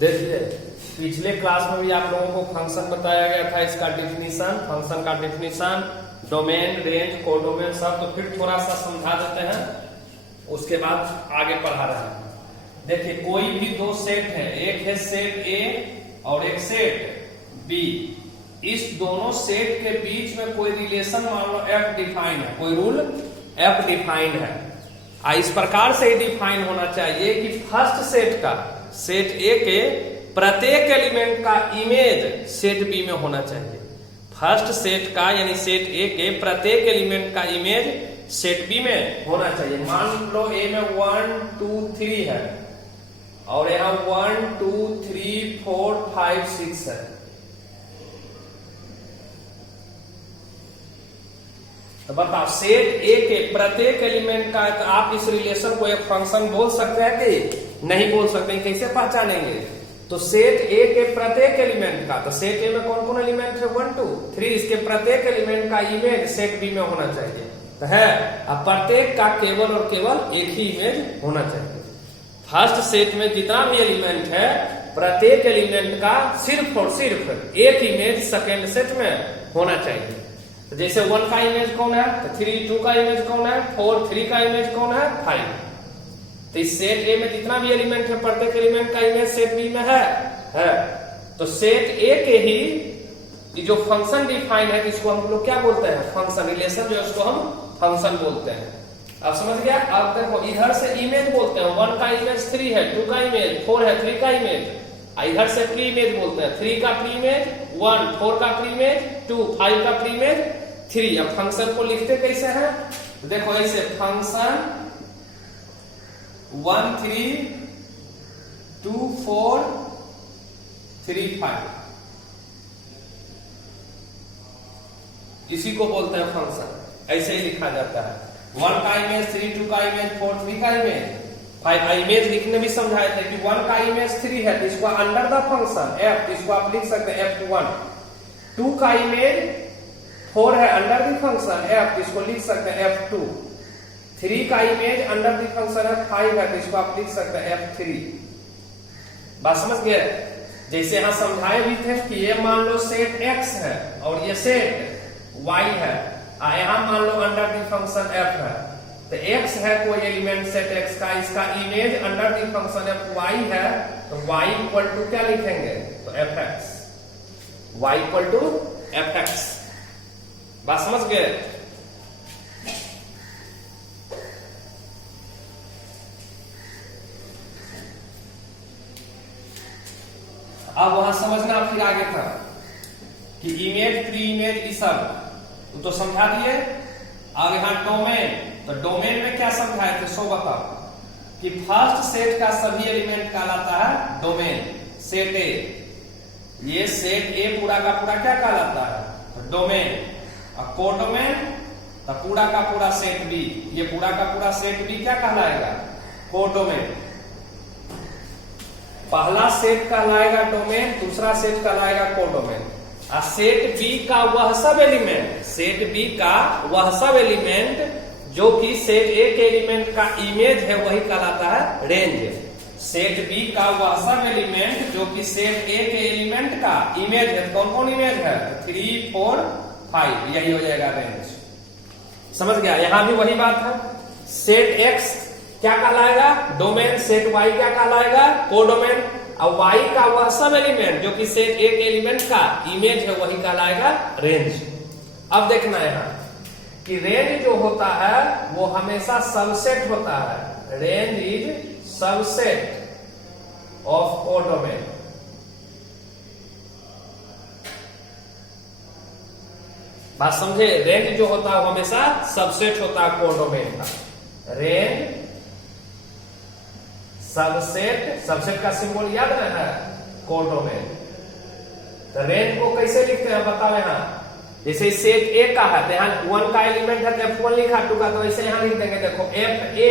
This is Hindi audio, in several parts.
देखिए पिछले क्लास में भी आप लोगों को फंक्शन बताया गया था, इसका डिफिनीशन, फंक्शन का डिफिनीशन, डोमेन, रेंज, कोडोमेन सब, तो फिर थोड़ा सा समझा देते हैं, उसके बाद आगे पढ़ा रहे हैं। देखिए कोई भी दो सेट है, एक है सेट ए और एक सेट बी, इस दोनों सेट के बीच में कोई रिलेशन मान लो एफ डिफाइंड है, कोई रूल एफ डिफाइंड है। इस प्रकार से डिफाइन होना चाहिए कि फर्स्ट सेट का, सेट ए के प्रत्येक एलिमेंट का इमेज सेट बी में होना चाहिए। फर्स्ट सेट का यानी सेट ए के प्रत्येक एलिमेंट का इमेज सेट बी में होना चाहिए। मान लो ए में 1 2 3 है और यहाँ 1 2 3 4 5 6 है, तो बताओ सेट ए के प्रत्येक एलिमेंट का, तो आप इस रिलेशन को एक फंक्शन बोल सकते हैं कि नहीं बोल सकते हैं? कैसे पहचानेंगे? तो सेट ए के प्रत्येक एलिमेंट का, तो सेट ए में कौन कौन एलिमेंट है? 1 2 3, इसके प्रत्येक एलिमेंट का इमेज सेट बी में होना चाहिए, तो है। अब प्रत्येक का केवल और केवल एक ही इमेज होना चाहिए। फर्स्ट सेट में जितना भी एलिमेंट है, प्रत्येक एलिमेंट का सिर्फ और सिर्फ एक इमेज सेकेंड सेट में होना चाहिए। तो जैसे 1 का इमेज कौन है, तो 3 2 का इमेज कौन है, 4 3 का इमेज कौन है, 5। तो इस सेट ए में जितना भी एलिमेंट है, प्रत्येक एलिमेंट का इमेज सेट बी में है। तो सेट ए के ही जो फंक्शन डिफाइन है, इसको हम लोग क्या बोलते हैं? फंक्शन। रिलेशन जो है उसको हम फंक्शन बोलते हैं। अब समझ गया? अब देखो इधर से इमेज बोलते हैं, 1 का इमेज 3 है, 2 का इमेज 4 है, 3 का इमेज, इधर से प्री इमेज बोलते हैं, 3 का प्री इमेज 1, 4 का प्री इमेज 2, 5 का प्री इमेज 3। अब फंक्शन को लिखते कैसे हैं? देखो ऐसे, फंक्शन 1 3 2 4 3 5, इसी को बोलते हैं फंक्शन। ऐसे ही लिखा जाता है। 1 का इमेज 3, 2 का इमेज 4, 3 का इमेज 5। इमेज लिखने भी समझाए थे कि 1 का इमेज 3 है, तो इसको अंडर द फंक्शन एफ, इसको आप लिख सकते हैं f1। 2 का इमेज 4 है, अंडर द फंक्शन एफ, इसको लिख सकते हैं f2। 3 का इमेज अंडर द फंक्शन है 5 है, तो इसको आप लिख सकते हैं f3। बात समझ गए? जैसे यहां समझाए भी थे कि ये मान लो सेट x है और ये सेट y है, यहां मान लो अंडर द फंक्शन f है, तो x है कोई एलिमेंट सेट x का, इसका image under the function f y है, तो y इक्वल टू क्या लिखेंगे? तो fx, y equal to fx। बात समझ गए? अब वहां समझना फिर आगे था कि इमेज प्री इमेज ये सब तो समझा दिए। अब यहां डोमेन, तो डोमेन में क्या समझाए थे सो बताओ कि फर्स्ट सेट का सभी एलिमेंट कहलाता है डोमेन। सेट ए, ये सेट ए पूरा का पूरा क्या कहलाता है? तो डोमेन। और कोडोमेन, तो पूरा का पूरा सेट बी, ये पूरा का पूरा सेट बी क्या कहलाएगा? कोडोमेन। पहला सेट कहलाएगा डोमेन, दूसरा सेट कहलाएगा कोडोमेन। और सेट बी का वह सब एलिमेंट, सेट बी का वह सब एलिमेंट जो कि सेट ए के एलिमेंट का इमेज है, वही कहलाता है रेंज। सेट बी का वह सब एलिमेंट जो कि सेट ए के एलिमेंट का इमेज है, कौन कौन इमेज है? 3 4 5, यही हो जाएगा रेंज। समझ गया? यहां भी वही बात है। सेट एक्स क्या कहलाएगा? डोमेन। सेट वाई क्या कहलाएगा? कोडोमेन। और वाई का वह सब एलिमेंट जो कि सेट ए के एलिमेंट का इमेज है, वही कहलाएगा रेंज। अब देखना यहां कि रेंज जो होता है वो हमेशा सबसेट होता है। Range is subset of codomain. बात समझे? रेंज जो होता है वो हमेशा सबसेट होता है कोडोमेन का। रेंज सबसेट, सबसेट का सिंबल याद है कोडोमेन। तो रेंज को कैसे लिखते हैं बताओ? यहां जैसे सेट ए का है, तो यहाँ 1 का एलिमेंट है तो f1 लिखा, 2 का, तो ऐसे यहां लिख देंगे। देखो f a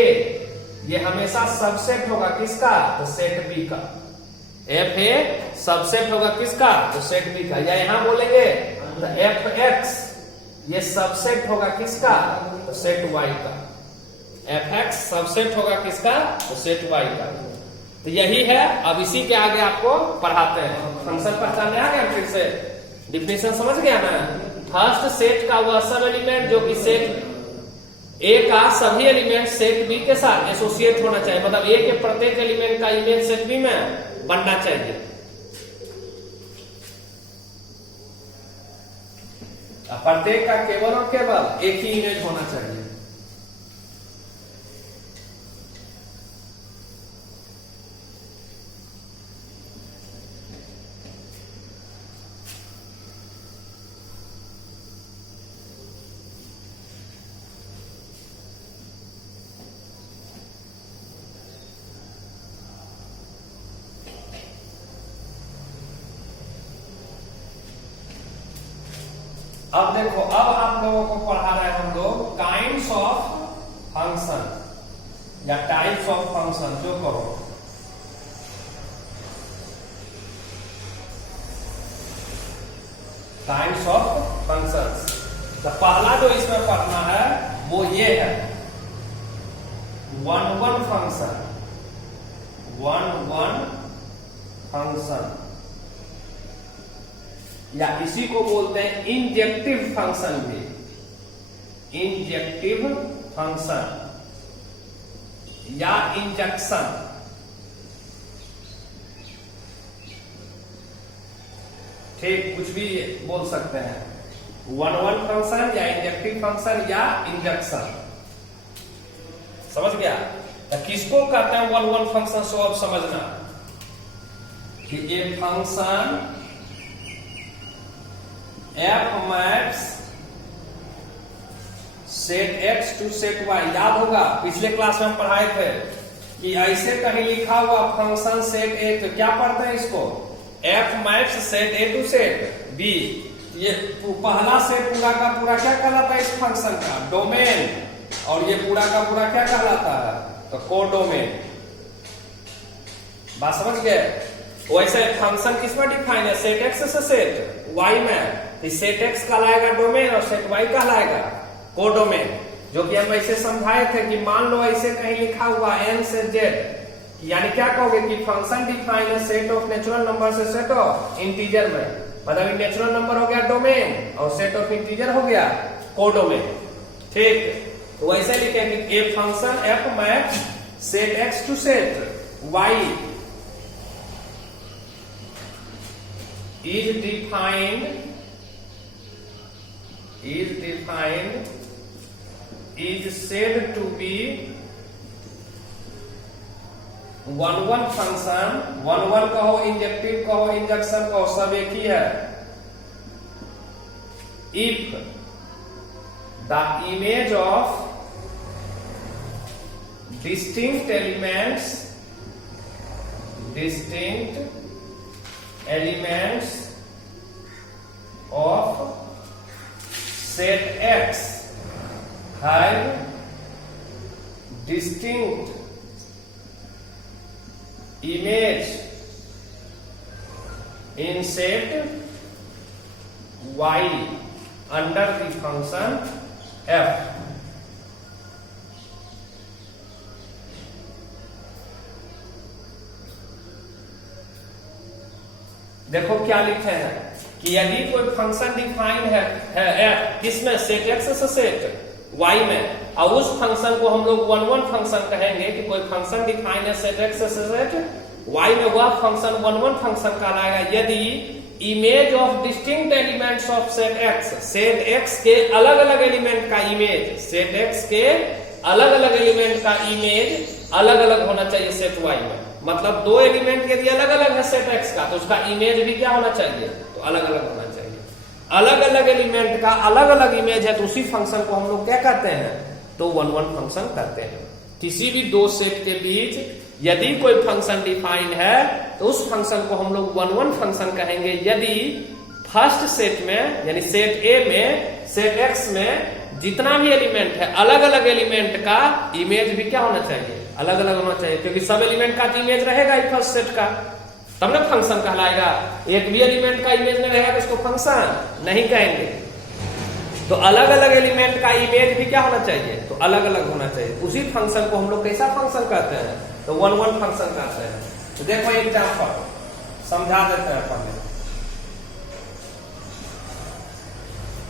ये हमेशा सबसेट होगा किसका? तो सेट बी का। f a सबसेट होगा किसका? तो सेट बी का। या यहां बोलेंगे तो f x ये सबसेट होगा किसका? तो सेट y का। fx सबसेट होगा किसका? तो सेट y का। तो यही है। अब इसी के आगे आपको पढ़ाते हैं। फंक्शन पहचानने आ गया, फिर से डिफिनेशन समझ गया ना। फर्स्ट सेट का वह सब एलिमेंट जो कि सेट ए का सभी एलिमेंट सेट बी के साथ एसोसिएट होना चाहिए, मतलब ए के प्रत्येक एलिमेंट का इमेज सेट बी में बनना चाहिए। प्रत्येक का केवल और केवल एक ही इमेज होना चाहिए। अब देखो, अब आप लोगों को पढ़ा रहे हैं हम लोग काइंड्स ऑफ फंक्शन या टाइप्स ऑफ फंक्शन। जो करो काइंड्स ऑफ फंक्शंस, तो पहला जो इसमें पढ़ना है वो ये है one one function. One one function या इसी को बोलते हैं इंजेक्टिव फंक्शन भी। इंजेक्टिव फंक्शन या इंजेक्शन, ठीक, कुछ भी बोल सकते हैं। वन वन फंक्शन या इंजेक्टिव फंक्शन या इंजेक्शन, समझ गया। तो किसको कहते हैं वन वन फंक्शन? सो अब समझना कि ये function f maps set x to set y. याद होगा पिछले क्लास में हम पढ़ाए थे कि ऐसे कहीं लिखा हुआ फंक्शन सेट ए, तो क्या पढ़ते हैं इसको? F maps set a to set b. ये पहला सेट पूरा का पूरा क्या कहलाता है इस फंक्शन का? डोमेन। और ये पूरा का पूरा क्या कहलाता है? तो कोडोमेन। बात समझ गए? वैसे फंक्शन किसमें डिफाइन है? सेट एक्स से सेट वाई में। सेट एक्स कहलाएगा डोमेन और सेट वाई कहलाएगा कोडोमेन। जो कि हम ऐसे समझाए थे कि मान लो ऐसे कहीं लिखा हुआ एन से जेड, यानी क्या कहोगे कि फंक्शन डिफाइन है सेट ऑफ नेचुरल नंबर से सेट ऑफ इंटीजर में, मतलब नेचुरल नंबर हो गया डोमेन और सेट ऑफ इंटीजर हो गया कोडोमेन। ठीक, तो वैसे लिखे कि a function f map set x to set y is said to be one one function. One one कहो, इंजेक्टिव कहो, इंजेक्शन कहो, सब एक ही है। If the image of distinct elements of set X have distinct image in set Y under the function F। देखो क्या लिखे हैं कि यदि कोई फंक्शन डिफाइन है एफ, किसमें? सेट एक्स से सेट वाई में, और उस फंक्शन को हम लोग वन वन फंक्शन कहेंगे कि कोई फंक्शन डिफाइन है सेट एक्स से सेट वाई में, वह फंक्शन वन वन फंक्शन कहलाएगा यदि image of distinct elements of set x, set x के अलग अलग एलिमेंट का इमेज, सेट एक्स के अलग अलग एलिमेंट का इमेज अलग अलग होना चाहिए सेट वाई में। मतलब दो एलिमेंट यदि अलग अलग है सेट एक्स का, तो उसका इमेज भी क्या होना चाहिए? तो अलग अलग होना चाहिए। अलग अलग एलिमेंट का अलग अलग इमेज है, तो उसी फंक्शन को हम लोग क्या कहते हैं? तो वन वन फंक्शन कहते हैं। किसी भी दो सेट के बीच यदि कोई फंक्शन डिफाइन है तो उस फंक्शन को हम लोग वन वन फंक्शन कहेंगे यदि फर्स्ट सेट में, यानी सेट ए में, सेट एक्स में जितना भी एलिमेंट है, अलग अलग एलिमेंट का इमेज भी क्या होना चाहिए? अलग अलग होना चाहिए, क्योंकि सब एलिमेंट का इमेज रहेगा ही फर्स्ट सेट का, तब ना फंक्शन कहलाएगा। एक भी एलिमेंट का इमेज नहीं रहेगा तो इसको फंक्शन नहीं कहेंगे। तो अलग अलग एलिमेंट का इमेज भी क्या होना चाहिए? तो अलग अलग होना चाहिए। उसी फंक्शन को हम लोग कैसा फंक्शन कहते हैं? तो वन वन फंक्शन कहते हैं। तो देखो एग्जाम्पल समझा देते हैं पहले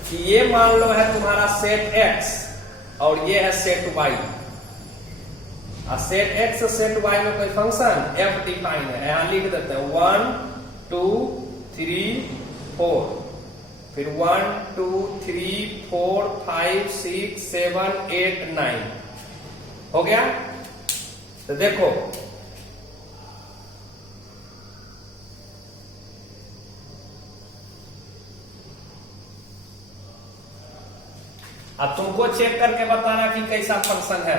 कि ये मान लो है तुम्हारा सेट x और ये है सेट y। सेट x और सेट y में कोई फंक्शन f डिफाइन है, यहां लिख देते हैं 1 2 3 4, फिर 1 2 3 4 5 6 7 8 9 हो गया। तो देखो अब तुमको चेक करके बताना कि कैसा फंक्शन है।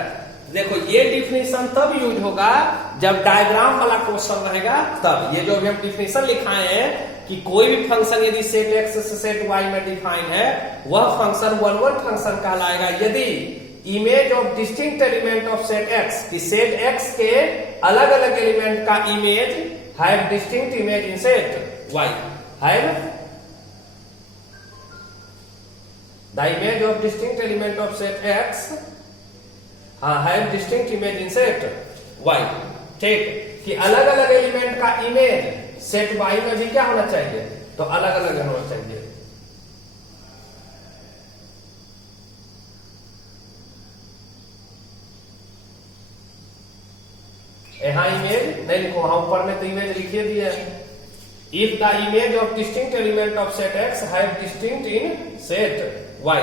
देखो ये डिफिनेशन तब यूज होगा जब डायग्राम वाला क्वेश्चन रहेगा तब। ये जो भी हम डिफिनेशन लिखाए हैं कि कोई भी फंक्शन यदि सेट x से सेट y में डिफाइन है वह फंक्शन वन वन फंक्शन कहलाएगा यदि image of distinct element of set x कि सेट x के अलग अलग एलिमेंट का image have distinct image in set y। Have the image of distinct element of set x have distinct image in set y। ठीक कि अलग अलग एलिमेंट का इमेज सेट y में भी क्या होना चाहिए, तो अलग अलग होना चाहिए। यहां इमेज नहीं लिखो, वहां ऊपर में तो इमेज लिखिए दिया है। If the image of distinct element of set x have distinct in set y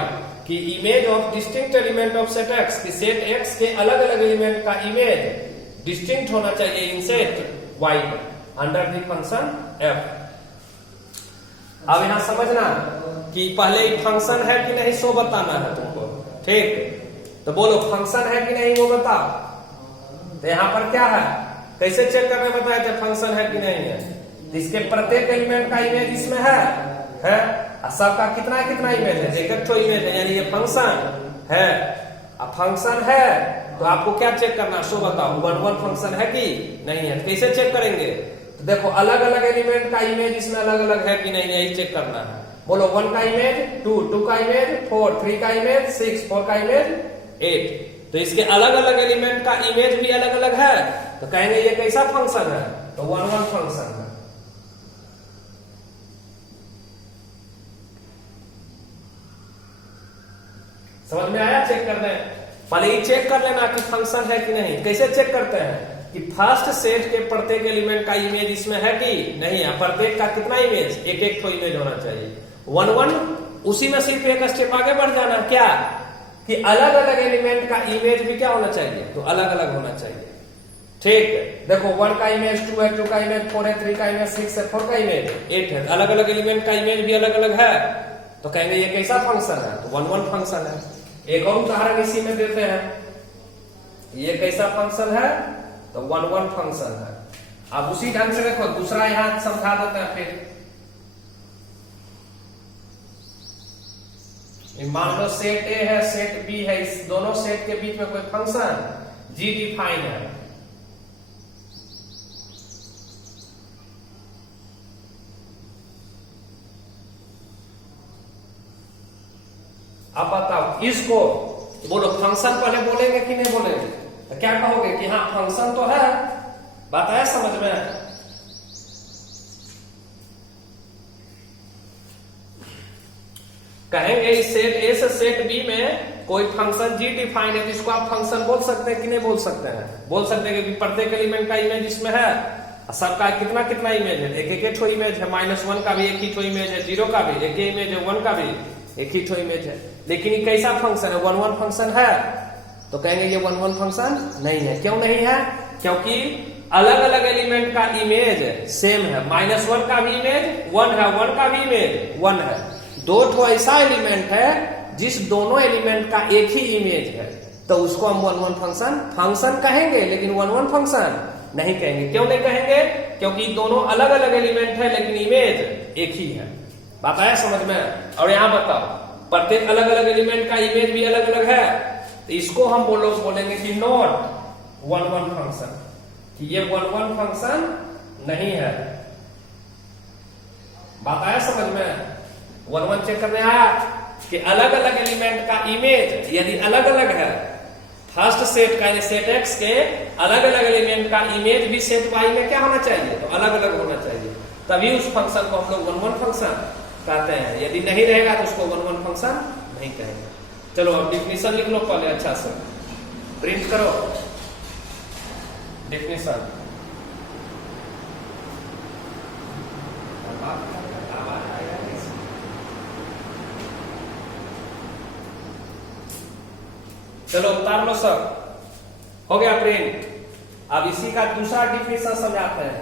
कि image of distinct element of set x कि सेट x के अलग अलग एलिमेंट का इमेज डिस्टिंक्ट होना चाहिए इन set y under the function f। अब यहां समझना कि पहले फंक्शन है कि नहीं सो बताना है तुमको। ठीक तो बोलो फंक्शन है कि नहीं वो बताओ। तो यहां पर क्या है, कैसे चेक करने बताए थे फंक्शन है कि नहीं है। इसके प्रत्येक एलिमेंट का इमेज इसमें है सबका कितना कितना इमेज है, एक एक इमेज है, यानी ये फंक्शन है। अब फंक्शन है तो आपको क्या चेक करना सो बताओ, वन वन फंक्शन है कि नहीं है। कैसे चेक करेंगे, तो देखो अलग अलग एलिमेंट का इमेज इसमें अलग अलग है कि नहीं, यही चेक करना है। बोलो 1 का इमेज 2, 2 का इमेज 4, 3 का इमेज 6, 4 का इमेज 8। तो इसके अलग अलग एलिमेंट का इमेज भी अलग अलग है, तो कहेंगे ये कैसा फंक्शन है, तो वन वन फंक्शन है। समझ में आया। चेक करना है पहले ही चेक कर लेना कि फंक्शन है कि नहीं। कैसे चेक करते हैं कि फर्स्ट सेट के प्रत्येक एलिमेंट का इमेज इसमें है कि नहीं है, प्रत्येक का कितना इमेज, एक एक तो इमेज होना चाहिए वन वन। उसी में सिर्फ एक स्टेप आगे बढ़ जाना क्या कि अलग अलग एलिमेंट का इमेज भी क्या होना चाहिए, तो अलग अलग होना चाहिए। ठीक देखो 1 का इमेज 2 है, 2 का इमेज 4 है, 3 का इमेज 6 है, 4 का इमेज 8 है। अलग अलग एलिमेंट का इमेज भी अलग अलग है, तो कहेंगे ये कैसा फंक्शन है, तो वन वन फंक्शन है। एक और उदाहरण इसी में देते हैं, ये कैसा फंक्शन है, तो वन वन फंक्शन है। अब उसी ढंग से देखो दूसरा यहां समझा देते हैं। फिर मान लो सेट ए है सेट बी है, इस दोनों सेट के बीच में कोई फंक्शन जी डिफाइन है। अब बताओ इसको बोलो फंक्शन पहले बोलेंगे कि नहीं बोलेंगे, तो क्या कहोगे कि हाँ फंक्शन तो है, बात आया समझ में। कहेंगे इस सेट ए से सेट बी में कोई फंक्शन जी डिफाइन है, जिसको आप फंक्शन बोल सकते हैं कि नहीं बोल सकते हैं, बोल सकते हैं कि प्रत्येक एलिमेंट का इमेज इसमें है, सबका कितना कितना इमेज है, एक एक इमेज है, -1 का भी एक ही इमेज है, 0 का भी एक ही इमेज है, 1 का भी एक ही इमेज है। लेकिन ये कैसा फंक्शन है, वन वन फंक्शन है, तो कहेंगे ये वन वन फंक्शन नहीं है। क्यों नहीं है, क्योंकि अलग अलग एलिमेंट का इमेज सेम है। -1 का भी इमेज 1 है, 1 का भी इमेज 1 है। दो ठो ऐसा एलिमेंट है जिस दोनों एलिमेंट का एक ही इमेज है, तो उसको हम वन वन फंक्शन कहेंगे, लेकिन वन वन फंक्शन नहीं कहेंगे। क्यों नहीं कहेंगे, क्योंकि दोनों अलग अलग एलिमेंट है लेकिन इमेज एक ही है। बात आया समझ में। और यहां बताओ प्रत्येक अलग अलग एलिमेंट का इमेज भी अलग अलग है, तो इसको हम बोलेंगे कि नॉट वन वन फंक्शन, कि ये वन वन फंक्शन नहीं है। बात आया समझ में। वन वन चेक करने आया कि अलग अलग एलिमेंट का इमेज यदि अलग अलग है, फर्स्ट सेट का सेट एक्स के अलग अलग एलिमेंट का इमेज भी सेट वाई में क्या होना चाहिए, तो अलग अलग होना चाहिए, तभी उस फंक्शन को हम लोग वन वन फंक्शन कहते हैं। यदि नहीं रहेगा तो उसको वन वन फंक्शन नहीं कहेंगे। चलो अब डिफिनीशन लिख लो पहले अच्छा से, प्रिंट करो डिफिनीशन। चलो उतार लो सब, हो गया प्रिंट। अब इसी का दूसरा डिफिनीशन समझाते हैं।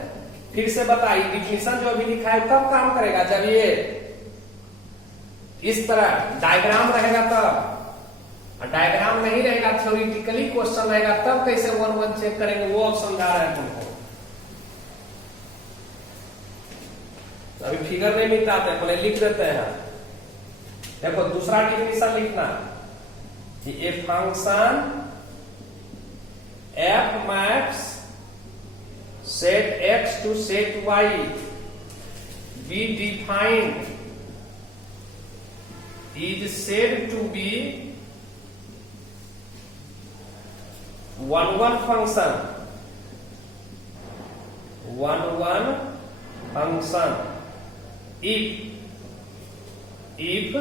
फिर से बताइए डिफिनीशन जो अभी लिखा है कब काम करेगा, जब ये इस तरह डायग्राम रहेगा तब, डायग्राम नहीं रहेगा थ्योरेटिकली क्वेश्चन रहेगा तब कैसे वन वन चेक करेंगे, वो अब समझा रहे हैं तुमको। अभी फिगर नहीं मिटाते, पहले लिख देते हैं। देखो दूसरा डिफिनीशन लिखना कि a function f maps set x to set y be defined is said to be one-one function if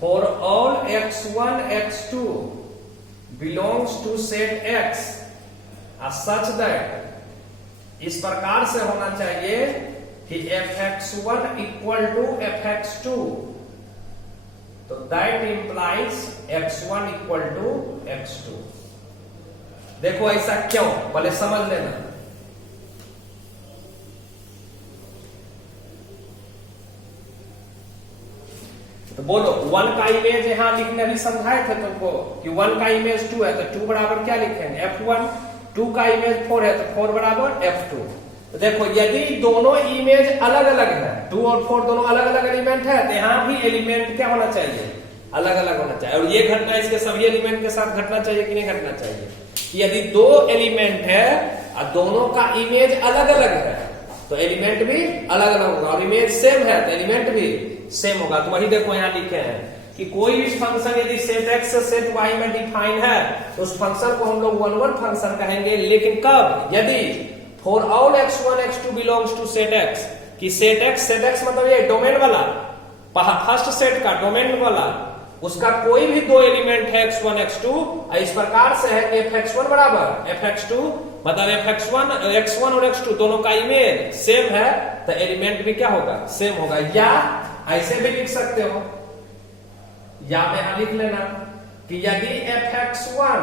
for all x1 x2 belongs to set x such that इस प्रकार से होना चाहिए कि fx1 इक्वल टू fx2, तो that implies x1 equal to x2। देखो ऐसा क्यों, पहले समझ लेना। तो बोलो वन का इमेज यहां लिखने भी समझाए थे तुमको कि वन का इमेज 2 है तो 2 बराबर क्या लिखेंगे f1, 2 का इमेज 4 है तो 4 बराबर f2। तो देखो यदि दोनों इमेज अलग अलग है, 2 और 4 दोनों अलग अलग एलिमेंट है, तो यहाँ भी एलिमेंट क्या होना चाहिए, अलग अलग होना चाहिए। और ये घटना इसके सभी एलिमेंट के साथ घटना चाहिए कि नहीं घटना चाहिए। यदि दो एलिमेंट है और दोनों का इमेज अलग अलग है तो एलिमेंट भी अलग अलग होगा, और इमेज सेम है तो एलिमेंट भी सेम होगा। तो वही देखो यहाँ लिखे हैं कि कोई भी फंक्शन यदि सेट एक्स से सेट वाई में डिफाइन है तो उस फंक्शन को हम लोग वन वन फंक्शन कहेंगे। लेकिन कब, यदि for all x1 x2 belongs to set x, कि सेट x मतलब ये डोमेन वाला, फर्स्ट सेट का डोमेन वाला, उसका कोई भी दो एलिमेंट है x1 x2, इस प्रकार से है कि fx1 बराबर fx2, मतलब x1 और x2 दोनों का इमेज सेम है तो एलिमेंट भी क्या होगा, सेम होगा। या ऐसे भी लिख सकते हो, या में यहां लिख लेना कि यदि fx1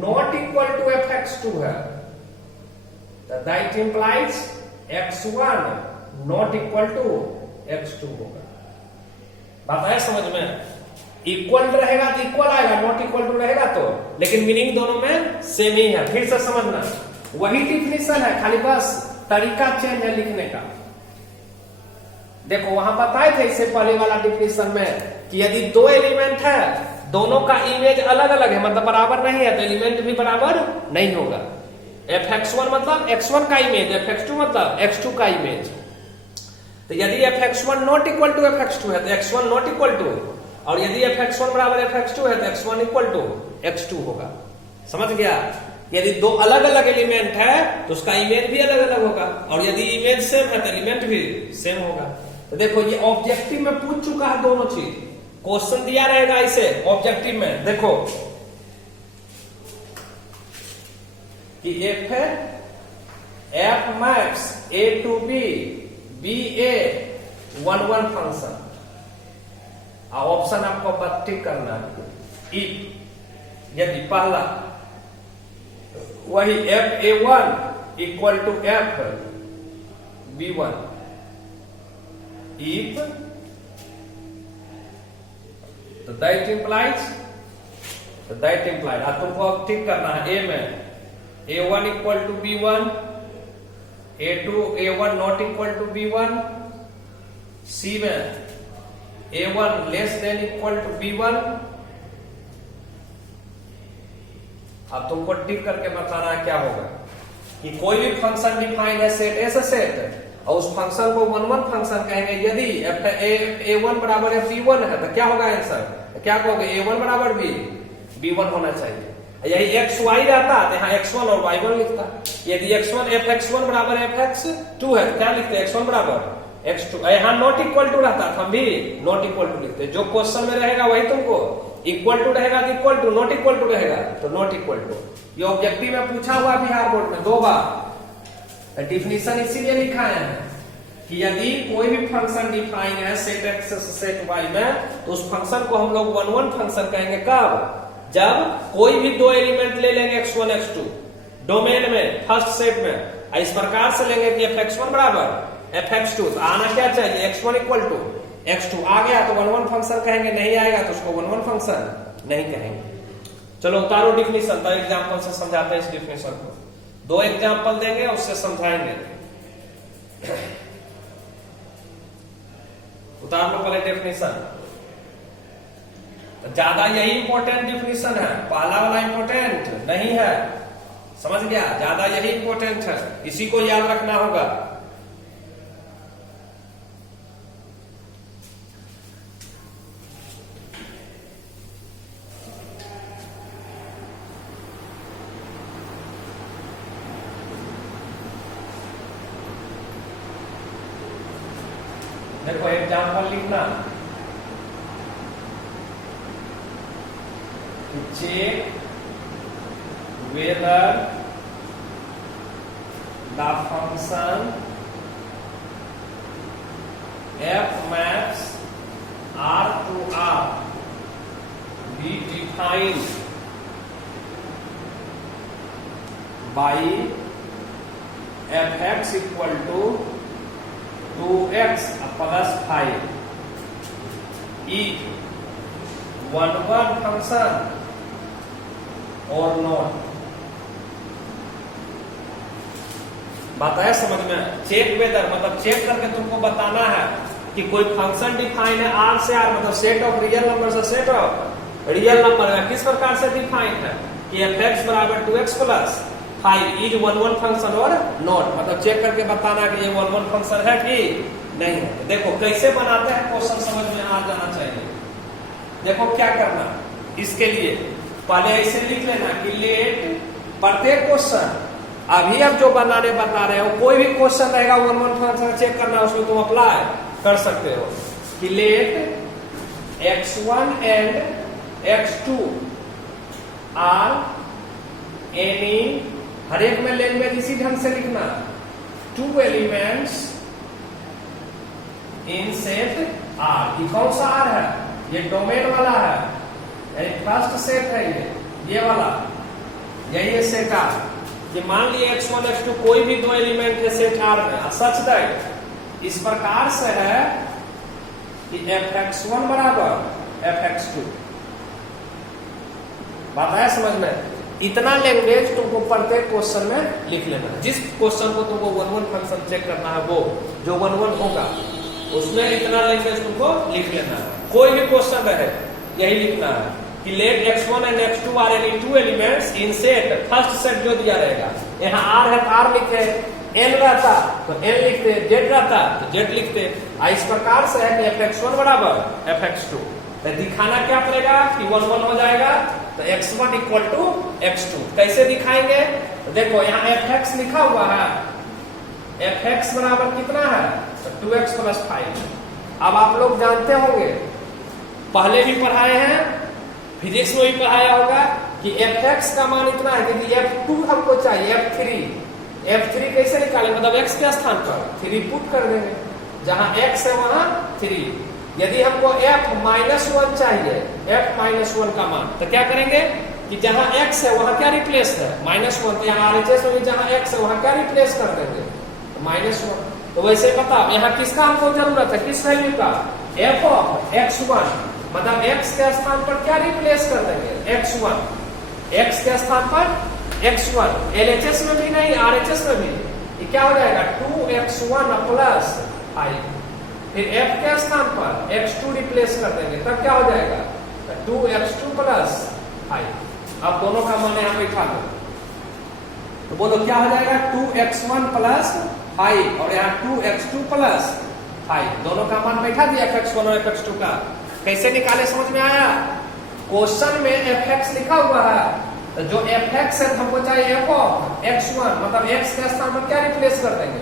not equal to fx2 है that implies x1 not equal to x2 होगा। बात है समझ में? इक्वल रहेगा तो इक्वल आएगा, नॉट इक्वल टू रहेगा तो, लेकिन मीनिंग दोनों में सेम ही है। फिर से समझना, वही डिफिनीशन है, खाली बस तरीका चेंज है लिखने का। देखो वहां बताए थे इससे पहले वाला डिफिनीशन में कि यदि दो एलिमेंट है, दोनों का इमेज अलग अलग है, मतलब बराबर नहीं है, तो एलिमेंट भी बराबर नहीं होगा। fx1 मतलब x1 का इमेज, fx2 मतलब x2 का इमेज। तो यदि fx1 not equal to fx2 है तो x1 नॉट इक्वल टू, और यदि fx1 बराबर fx2 है तो x1 इक्वल टू x2 होगा। समझ गया? यदि दो अलग अलग एलिमेंट है तो उसका इमेज भी अलग अलग होगा, और यदि इमेज सेम है तो एलिमेंट भी सेम होगा। तो देखो ये ऑब्जेक्टिव में पूछ चुका है दोनों चीज, क्वेश्चन दिया रहेगा इसे ऑब्जेक्टिव में। देखो कि f maps a to b b a one one function, option आपको ठीक करना है। यदि पहला वही f(a1) equal to f(b1), if तो दैट इंप्लाइज तुमको अब ठीक करना है। a में a1 equal to b1, a1 not equal to b1, c में a1 less than equal to b1। अब तुमको टिक करके बताना है क्या होगा कि कोई भी फंक्शन डिफाइन है सेट ए से सेट, और उस फंक्शन को वन वन फंक्शन कहेंगे। यदि a1 बराबर b1 है तो क्या होगा आंसर, क्या कहोगे, a1 बराबर b1 होना चाहिए। यही एक्स वाई रहता तो यहाँ x1 और y1 लिखता। यदि x1 fx1 बराबर fx2 है तो क्या लिखते हैं x1 बराबर x2। यहाँ नॉट इक्वल टू रहता तो हम भी नॉट इक्वल टू लिखते। जो क्वेश्चन में रहेगा वही तुमको इक्वल टू रहेगा तो equal to, not equal to रहेगा तो नॉट इक्वल टू। ये ऑब्जेक्टिव में पूछा हुआ बिहार बोर्ड में 2 बार। डिफिनीशन इसीलिए लिखा है कि यदि कोई भी फंक्शन डिफाइन है सेट एक्स सेट वाई में तो उस फंक्शन को हम लोग 1 1 फंक्शन कहेंगे। कब? जब कोई भी 2 एलिमेंट ले लेंगे x1 x2 डोमेन में फर्स्ट सेट में, इस प्रकार से लेंगे कि fx1 बराबर fx2 तो आना क्या चाहिए x1 इक्वल टू x2। आ गया तो 1 1 फंक्शन कहेंगे, नहीं आएगा तो उसको 1 1 फंक्शन नहीं कहेंगे। चलो उतारो डिफिनीशन, तो एग्जांपल से समझाते हैं इस डिफिनीशन को। 2 एग्जांपल देंगे उससे समझाएंगे। उतार लो पहले डिफिनीशन। ज्यादा यही इंपॉर्टेंट डिफिनीशन है, पहला वाला इंपॉर्टेंट नहीं है, समझ गया? ज्यादा यही इंपॉर्टेंट है, इसी को याद रखना होगा। देखो एग्जांपल लिखना, check whether the function f maps R to R be defined by fx equal to 2x plus 5 is 1 1 function और नॉट। बताया समझ में? चेक वेदर मतलब चेक करके तुमको बताना है कि कोई फंक्शन डिफाइन है R से R मतलब सेट ऑफ रियल नंबर से सेट ऑफ रियल नंबर है। किस प्रकार से डिफाइन है कि fx बराबर 2x प्लस 5 इज 1 1 फंक्शन और नॉट, मतलब चेक करके बताना कि ये 1 1 फंक्शन है कि नहीं है। देखो कैसे बनाते हैं क्वेश्चन, समझ में आ जाना चाहिए। देखो क्या करना, इसके लिए पहले ऐसे लिख लेना कि लेट प्रत्येक क्वेश्चन, अभी अब जो बनाने बता रहे हो कोई भी क्वेश्चन रहेगा 1 1 फंक्शन चेक करना, उसमें तुम अप्लाई कर सकते हो कि let x1 and x2 are any, हर एक में लैंग्वेज इसी ढंग से लिखना, 2 एलिमेंट्स इन सेट R। ये कौन सा R है? ये डोमेन वाला है, फर्स्ट सेट है ये वाला, यही है सेट R। ये मान लिए x1 x2 कोई भी 2 एलिमेंट के सेट R में, सच दैट इस प्रकार से है कि fx1 बराबर fx2। बात है समझ में? इतना लैंग्वेज तुमको प्रत्येक क्वेश्चन में लिख लेना है। जिस क्वेश्चन को तुमको 1 1 फंक्शन चेक करना है वो जो 1 1 होगा उसमें इतना लैंग्वेज तुमको लिख लेना है। कोई भी क्वेश्चन रहे यही लिखना है कि let x1 and x2 are any 2 elements in set, first set जो दिया रहेगा, यहाँ R है तो R लिखे, N रहता तो N लिखते, Z रहता तो Z लिखते। इस प्रकार से है कि fx1 बराबर fx2, तो दिखाना क्या पड़ेगा कि 1 1 हो जाएगा तो x1 इक्वल टू x2। कैसे दिखाएंगे? तो देखो यहाँ fx लिखा हुआ है, fx बराबर कितना है तो 2x प्लस 5। अब आप लोग जानते होंगे, पहले भी पढ़ाए हैं, फिजिक्स में भी पढ़ाया होगा कि fx का मान इतना है, क्योंकि f2 हमको चाहिए, f3 कैसे निकाले, मतलब x के स्थान पर 3 पुट कर देंगे, जहां x है वहां 3। यदि हमको f-1 चाहिए, f-1 का मान, तो क्या करेंगे कि जहां x है वहां क्या रिप्लेस है -1, तो यहाँ RHS में जहां x है वहां क्या रिप्लेस कर देंगे -1। तो वैसे बताओ यहाँ किसका हमको जरूरत है, किस वैल्यू का, f ऑफ x1, मतलब x के स्थान पर क्या रिप्लेस कर देंगे x1, x के स्थान पर x1, LHS में भी नहीं RHS में भी, ये क्या हो जाएगा 2x1 प्लस 5। फिर f के स्थान पर x2 रिप्लेस कर देंगे, तब क्या हो जाएगा 2x2 प्लस 5। अब दोनों का मान यहाँ बैठा दो, तो बोलो क्या हो जाएगा 2x1 प्लस 5 और यहाँ 2x2 प्लस 5, दोनों का मान बैठा दिया fx1 और fx2 का। कैसे निकाले समझ में आया? क्वेश्चन में fx लिखा हुआ है, तो जो एफ एक्स है हमको चाहिए एफ ऑफ x1, मतलब x के स्थान पर क्या रिप्लेस कर देंगे,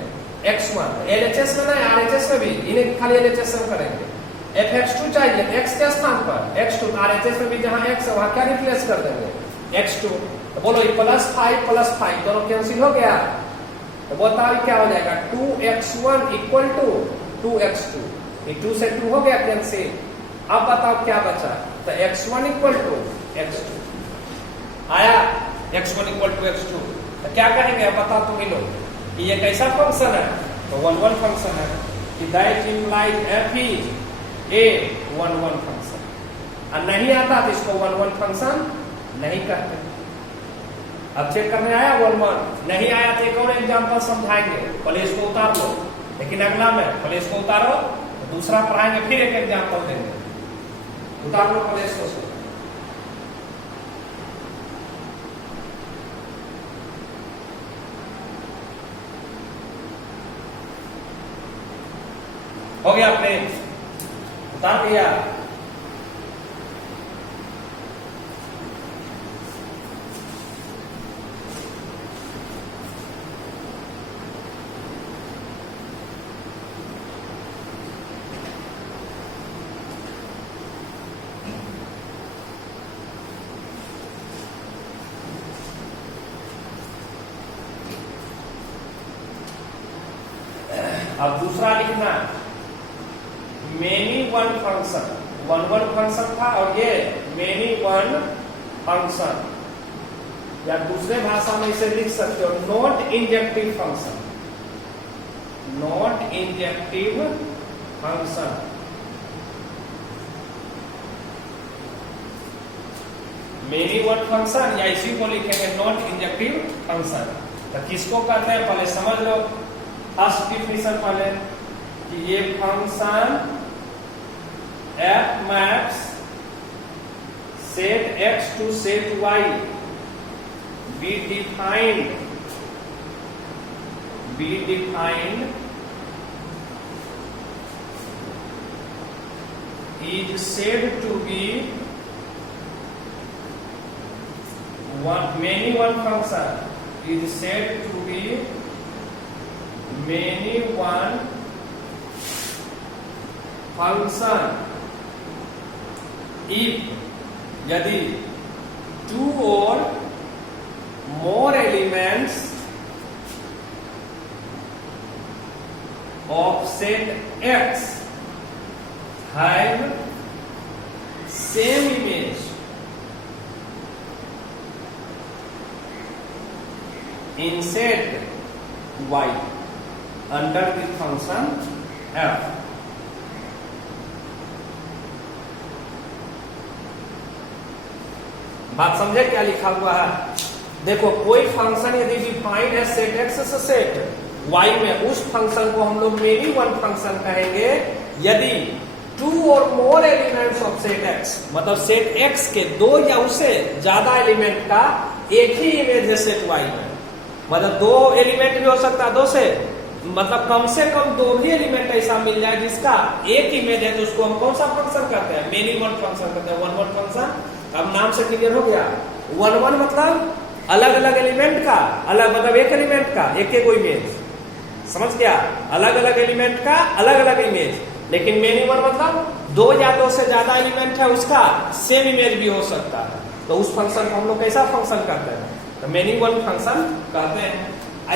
x1। LHS में नहीं, RHS में भी इन्हें खाली LHS में करेंगे। एफ x2 चाहिए x के स्थान पर x2, RHS में भी जहां x है वहां क्या रिप्लेस कर देंगे, x2। तो बोलो ये +5 दोनों कैंसिल हो गया, तो बताओ क्या हो जाएगा, 2x1 इक्वल टू 2x2। ये 2 से 2 हो गया कैंसिल। अब बताओ क्या बचा, तो x1 इक्वल टू x2 आया, x1 इक्वल टू x2। तो क्या कहेंगे, बताओ तुम ही लोग कि ये कैसा फंक्शन है, तो 1 1 फंक्शन है, कि that implies f is a 1 1 function. और नहीं आता तो इसको 1 1 फंक्शन नहीं कहते। अब चेक करने आया 1 1, नहीं आया तो एक और एग्जांपल समझाएंगे, पहले इसको उतार लो, लेकिन अगला में पहले इसको उतारो, तो दूसरा पढ़ाएंगे, फिर एक एग्जांपल देंगे। उतार लो पहले इसको। हो गया, आपने उतार दिया। अब दूसरा लिखना, मेनी वन फंक्शन, 1 1 फंक्शन था और ये मेनी वन फंक्शन, या दूसरे भाषा में इसे लिख सकते हो not injective function, not injective function. Many one function या इसी को लिखेंगे नॉट इंजेक्टिव फंक्शन। तो किसको कहते हैं पहले समझ लो, फर्स्ट डिफिनेशन पहले, कि ये function f maps set x to set y be defined is said to be many one function is said to be many one function if यदि 2 or more elements of set X have same image in set Y under the function f। बात समझे क्या लिखा हुआ है, देखो कोई फंक्शन यदि डिफाइंड है सेट एक्स से सेट वाई में, उस फंक्शन को हम लोग मेनी वन फंक्शन कहेंगे यदि 2 और more elements of set x, मतलब सेट एक्स के 2 या उससे ज्यादा एलिमेंट का एक ही इमेज है सेट वाई में, मतलब 2 एलिमेंट भी हो सकता है 2 से, मतलब कम से कम 2 भी एलिमेंट ऐसा मिल जाए जिसका एक इमेज है, तो उसको हम कौन सा फंक्शन करते हैं, मेनी वन फंक्शन करते हैं, 1 1 फंक्शन। अब नाम से क्लियर हो गया, 1 1 मतलब अलग अलग एलिमेंट का, अलग मतलब एक एलिमेंट का एक एक इमेज, समझ गया, अलग अलग एलिमेंट का अलग अलग इमेज। लेकिन मेनी वन मतलब 2 या 2 से ज्यादा एलिमेंट है उसका सेम इमेज भी हो सकता है, तो उस फंक्शन को हम लोग कैसा फंक्शन करते हैं, तो मेनी वन फंक्शन कहते हैं।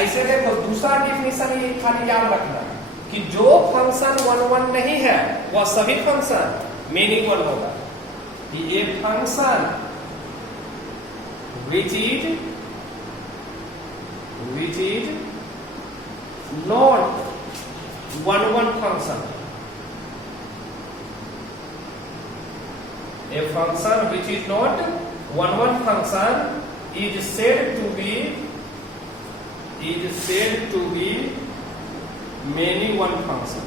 ऐसे देखो दूसरा डिफिनेशन ये खाली याद रखना कि जो फंक्शन 1 1 नहीं है वह सभी फंक्शन मेनी वन होगा, कि ये function which is not 1 1 function, a function which is not 1 1 function is said to be many one function,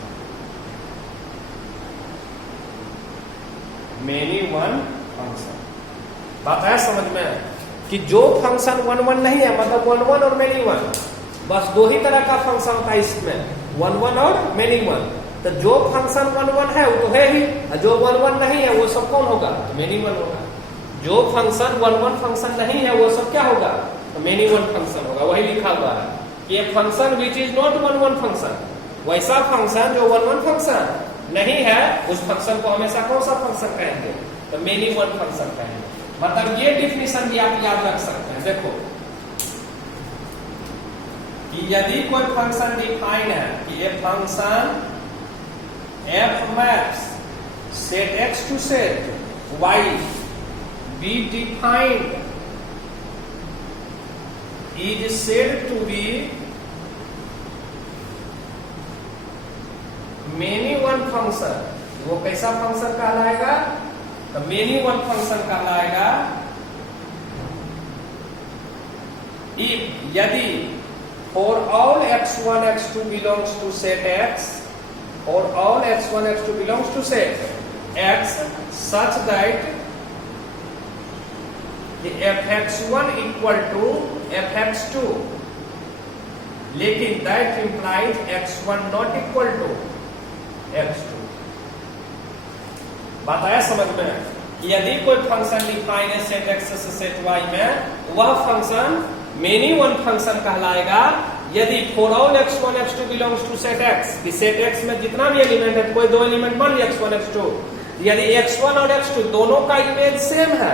many one function। बात है समझ में कि जो फंक्शन 1 1 नहीं है, मतलब 1 1 और मेनी वन, बस 2 ही तरह का फंक्शन होता है इसमें, 1 1 और मेनी वन। तो जो फंक्शन 1 1 है वो तो है ही, जो 1 1 नहीं है वो सब कौन होगा, तो मेनी वन होगा। जो फंक्शन वन वन फंक्शन नहीं है वो सब क्या होगा, तो मेनी वन फंक्शन होगा। वही लिखा हुआ है कि a function which is not one one function, वैसा फंक्शन जो वन वन फंक्शन नहीं है उस फंक्शन को हमेशा कौन सा फंक्शन कहेंगे, तो मेनी वन फंक्शन कहेंगे। मतलब ये डिफिनेशन भी आप याद रख सकते हैं। देखो कि यदि कोई फंक्शन डिफाइन है कि a function f maps set x to set y be defined is said to be many one function, वो कैसा फंक्शन कहलाएगा, तो many one function कहलाएगा if यदि for all x1 x2 belongs to set x, for all x1 x2 belongs to set x such that the fx1 equal to fx2, लेकिन that implies x1 not equal to x2। बात आया समझ में? यदि कोई फंक्शन डिफाइन है सेट x से सेट y में, वह फंक्शन मेनी वन फंक्शन कहलाएगा यदि for all x1 x2 belongs to set x, कि सेट x में जितना भी एलिमेंट है, कोई दो एलिमेंट मान लिया x1 x2, यदि x1 और x2 दोनों का इमेज सेम है,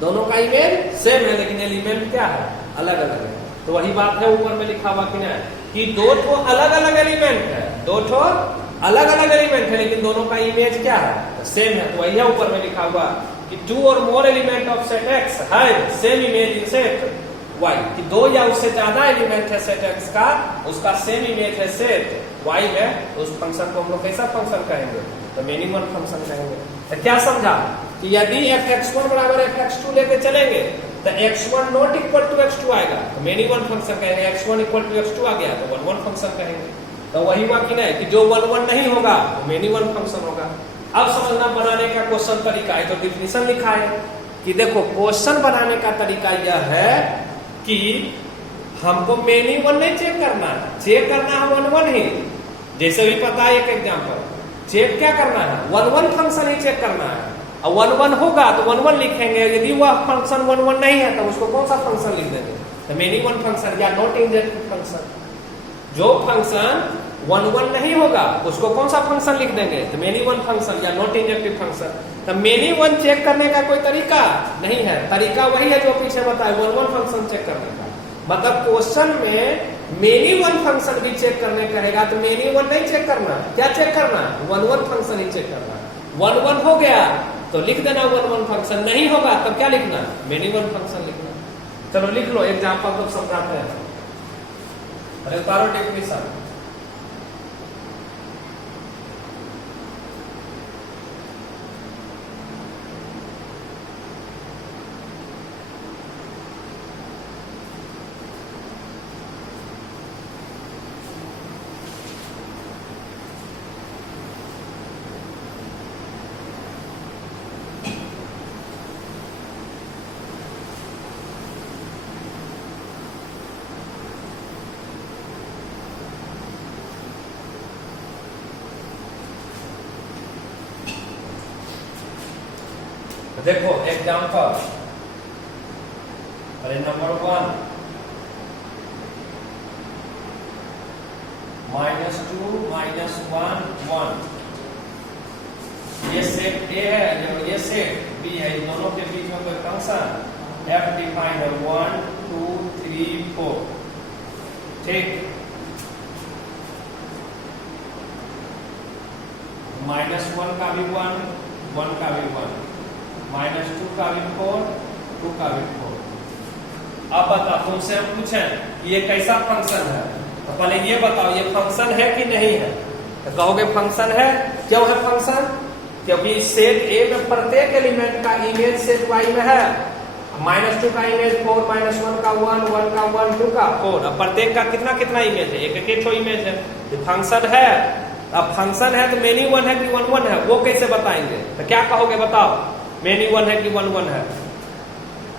दोनों का इमेज सेम है लेकिन एलिमेंट क्या है, अलग अलग है। तो वही बात है ऊपर में लिखा हुआ कि नहीं कि दो ठो अलग अलग एलिमेंट है, दो ठो अलग अलग एलिमेंट है लेकिन दोनों का इमेज क्या है, सेम है। तो वही है ऊपर में लिखा हुआ कि टू और more element of set X है same image in set Y, कि दो या उससे ज्यादा एलिमेंट है सेट एक्स का, उसका सेम इमेज है सेट वाई में, तो उस फंक्शन को हम लोग कैसा फंक्शन कहेंगे, तो मेनी वन फंक्शन कहेंगे। तो क्या समझा कि यदि fx1 बराबर fx2 लेके चलेंगे तो x1 not equal to x2 आएगा, तो मेनी वन फंक्शन कहेंगे। x1 इक्वल टू x2 आ गया तो वन वन फंक्शन कहेंगे। तो वही हुआ कि नहीं कि जो वन वन नहीं होगा वो मेनी वन फंक्शन होगा। अब समझना बनाने का क्वेश्चन तरीका है, तो डिफिनेशन लिखा है कि देखो क्वेश्चन बनाने का तरीका यह है कि हमको मेनी वन नहीं चेक करना है, चेक करना है वन वन ही। जैसे भी पता है एक एग्जाम्पल, चेक क्या करना है, वन वन फंक्शन ही चेक करना है। और वन वन होगा तो वन वन लिखेंगे, यदि वह फंक्शन वन वन नहीं है तो उसको कौन सा फंक्शन लिख देंगे, तो मेनी वन फंक्शन या नॉट इंजेक्टिव फंक्शन। जो फंक्शन वन वन नहीं होगा उसको कौन सा फंक्शन लिख देंगे, तो मेनी वन फंक्शन या नॉट इंजेक्टिव फंक्शन। तो मेनी वन चेक करने का कोई तरीका नहीं है, तरीका वही है जो पीछे बताया, वन वन फंक्शन चेक करने का। मतलब क्वेश्चन में मेनी वन फंक्शन भी चेक करने कहेगा तो मेनी वन नहीं चेक करना, क्या चेक करना, वन वन फंक्शन ही चेक करना। वन वन हो गया तो लिख देना वन वन फंक्शन, नहीं होगा तब क्या लिखना, मेनी वन फंक्शन लिखना। चलो लिख लो, एग्जाम्पल तो समझाते हैं। अरे तारो डेफिनेशन देखो एग्जाम्पल। अरे नंबर 1 -2 -1 1, ये सेट ए है और ये सेट बी है, इन दोनों के बीच में कोई फंक्शन एफ डिफाइंड है 1 2 3 4, ठीक। -1 का भी 1, 1 का भी 1, -2 का भी 4, 2 का भी 4। अब बताओ, तुमसे हम पूछें कि ये कैसा फंक्शन है, तो पहले ये बताओ ये फंक्शन है कि नहीं है, तो कहोगे फंक्शन है। क्यों है फंक्शन, क्योंकि सेट ए में प्रत्येक एलिमेंट का इमेज सेट वाई में है। -2 का इमेज 4, -1 का 1, 1 का 1, 2 का 4। अब प्रत्येक का कितना कितना इमेज है, एक एक इमेज है, ये फंक्शन है। अब फंक्शन है तो मेनी वन है कि वन वन है, वो कैसे बताएंगे, तो क्या कहोगे बताओ, मेनी वन है कि वन वन है।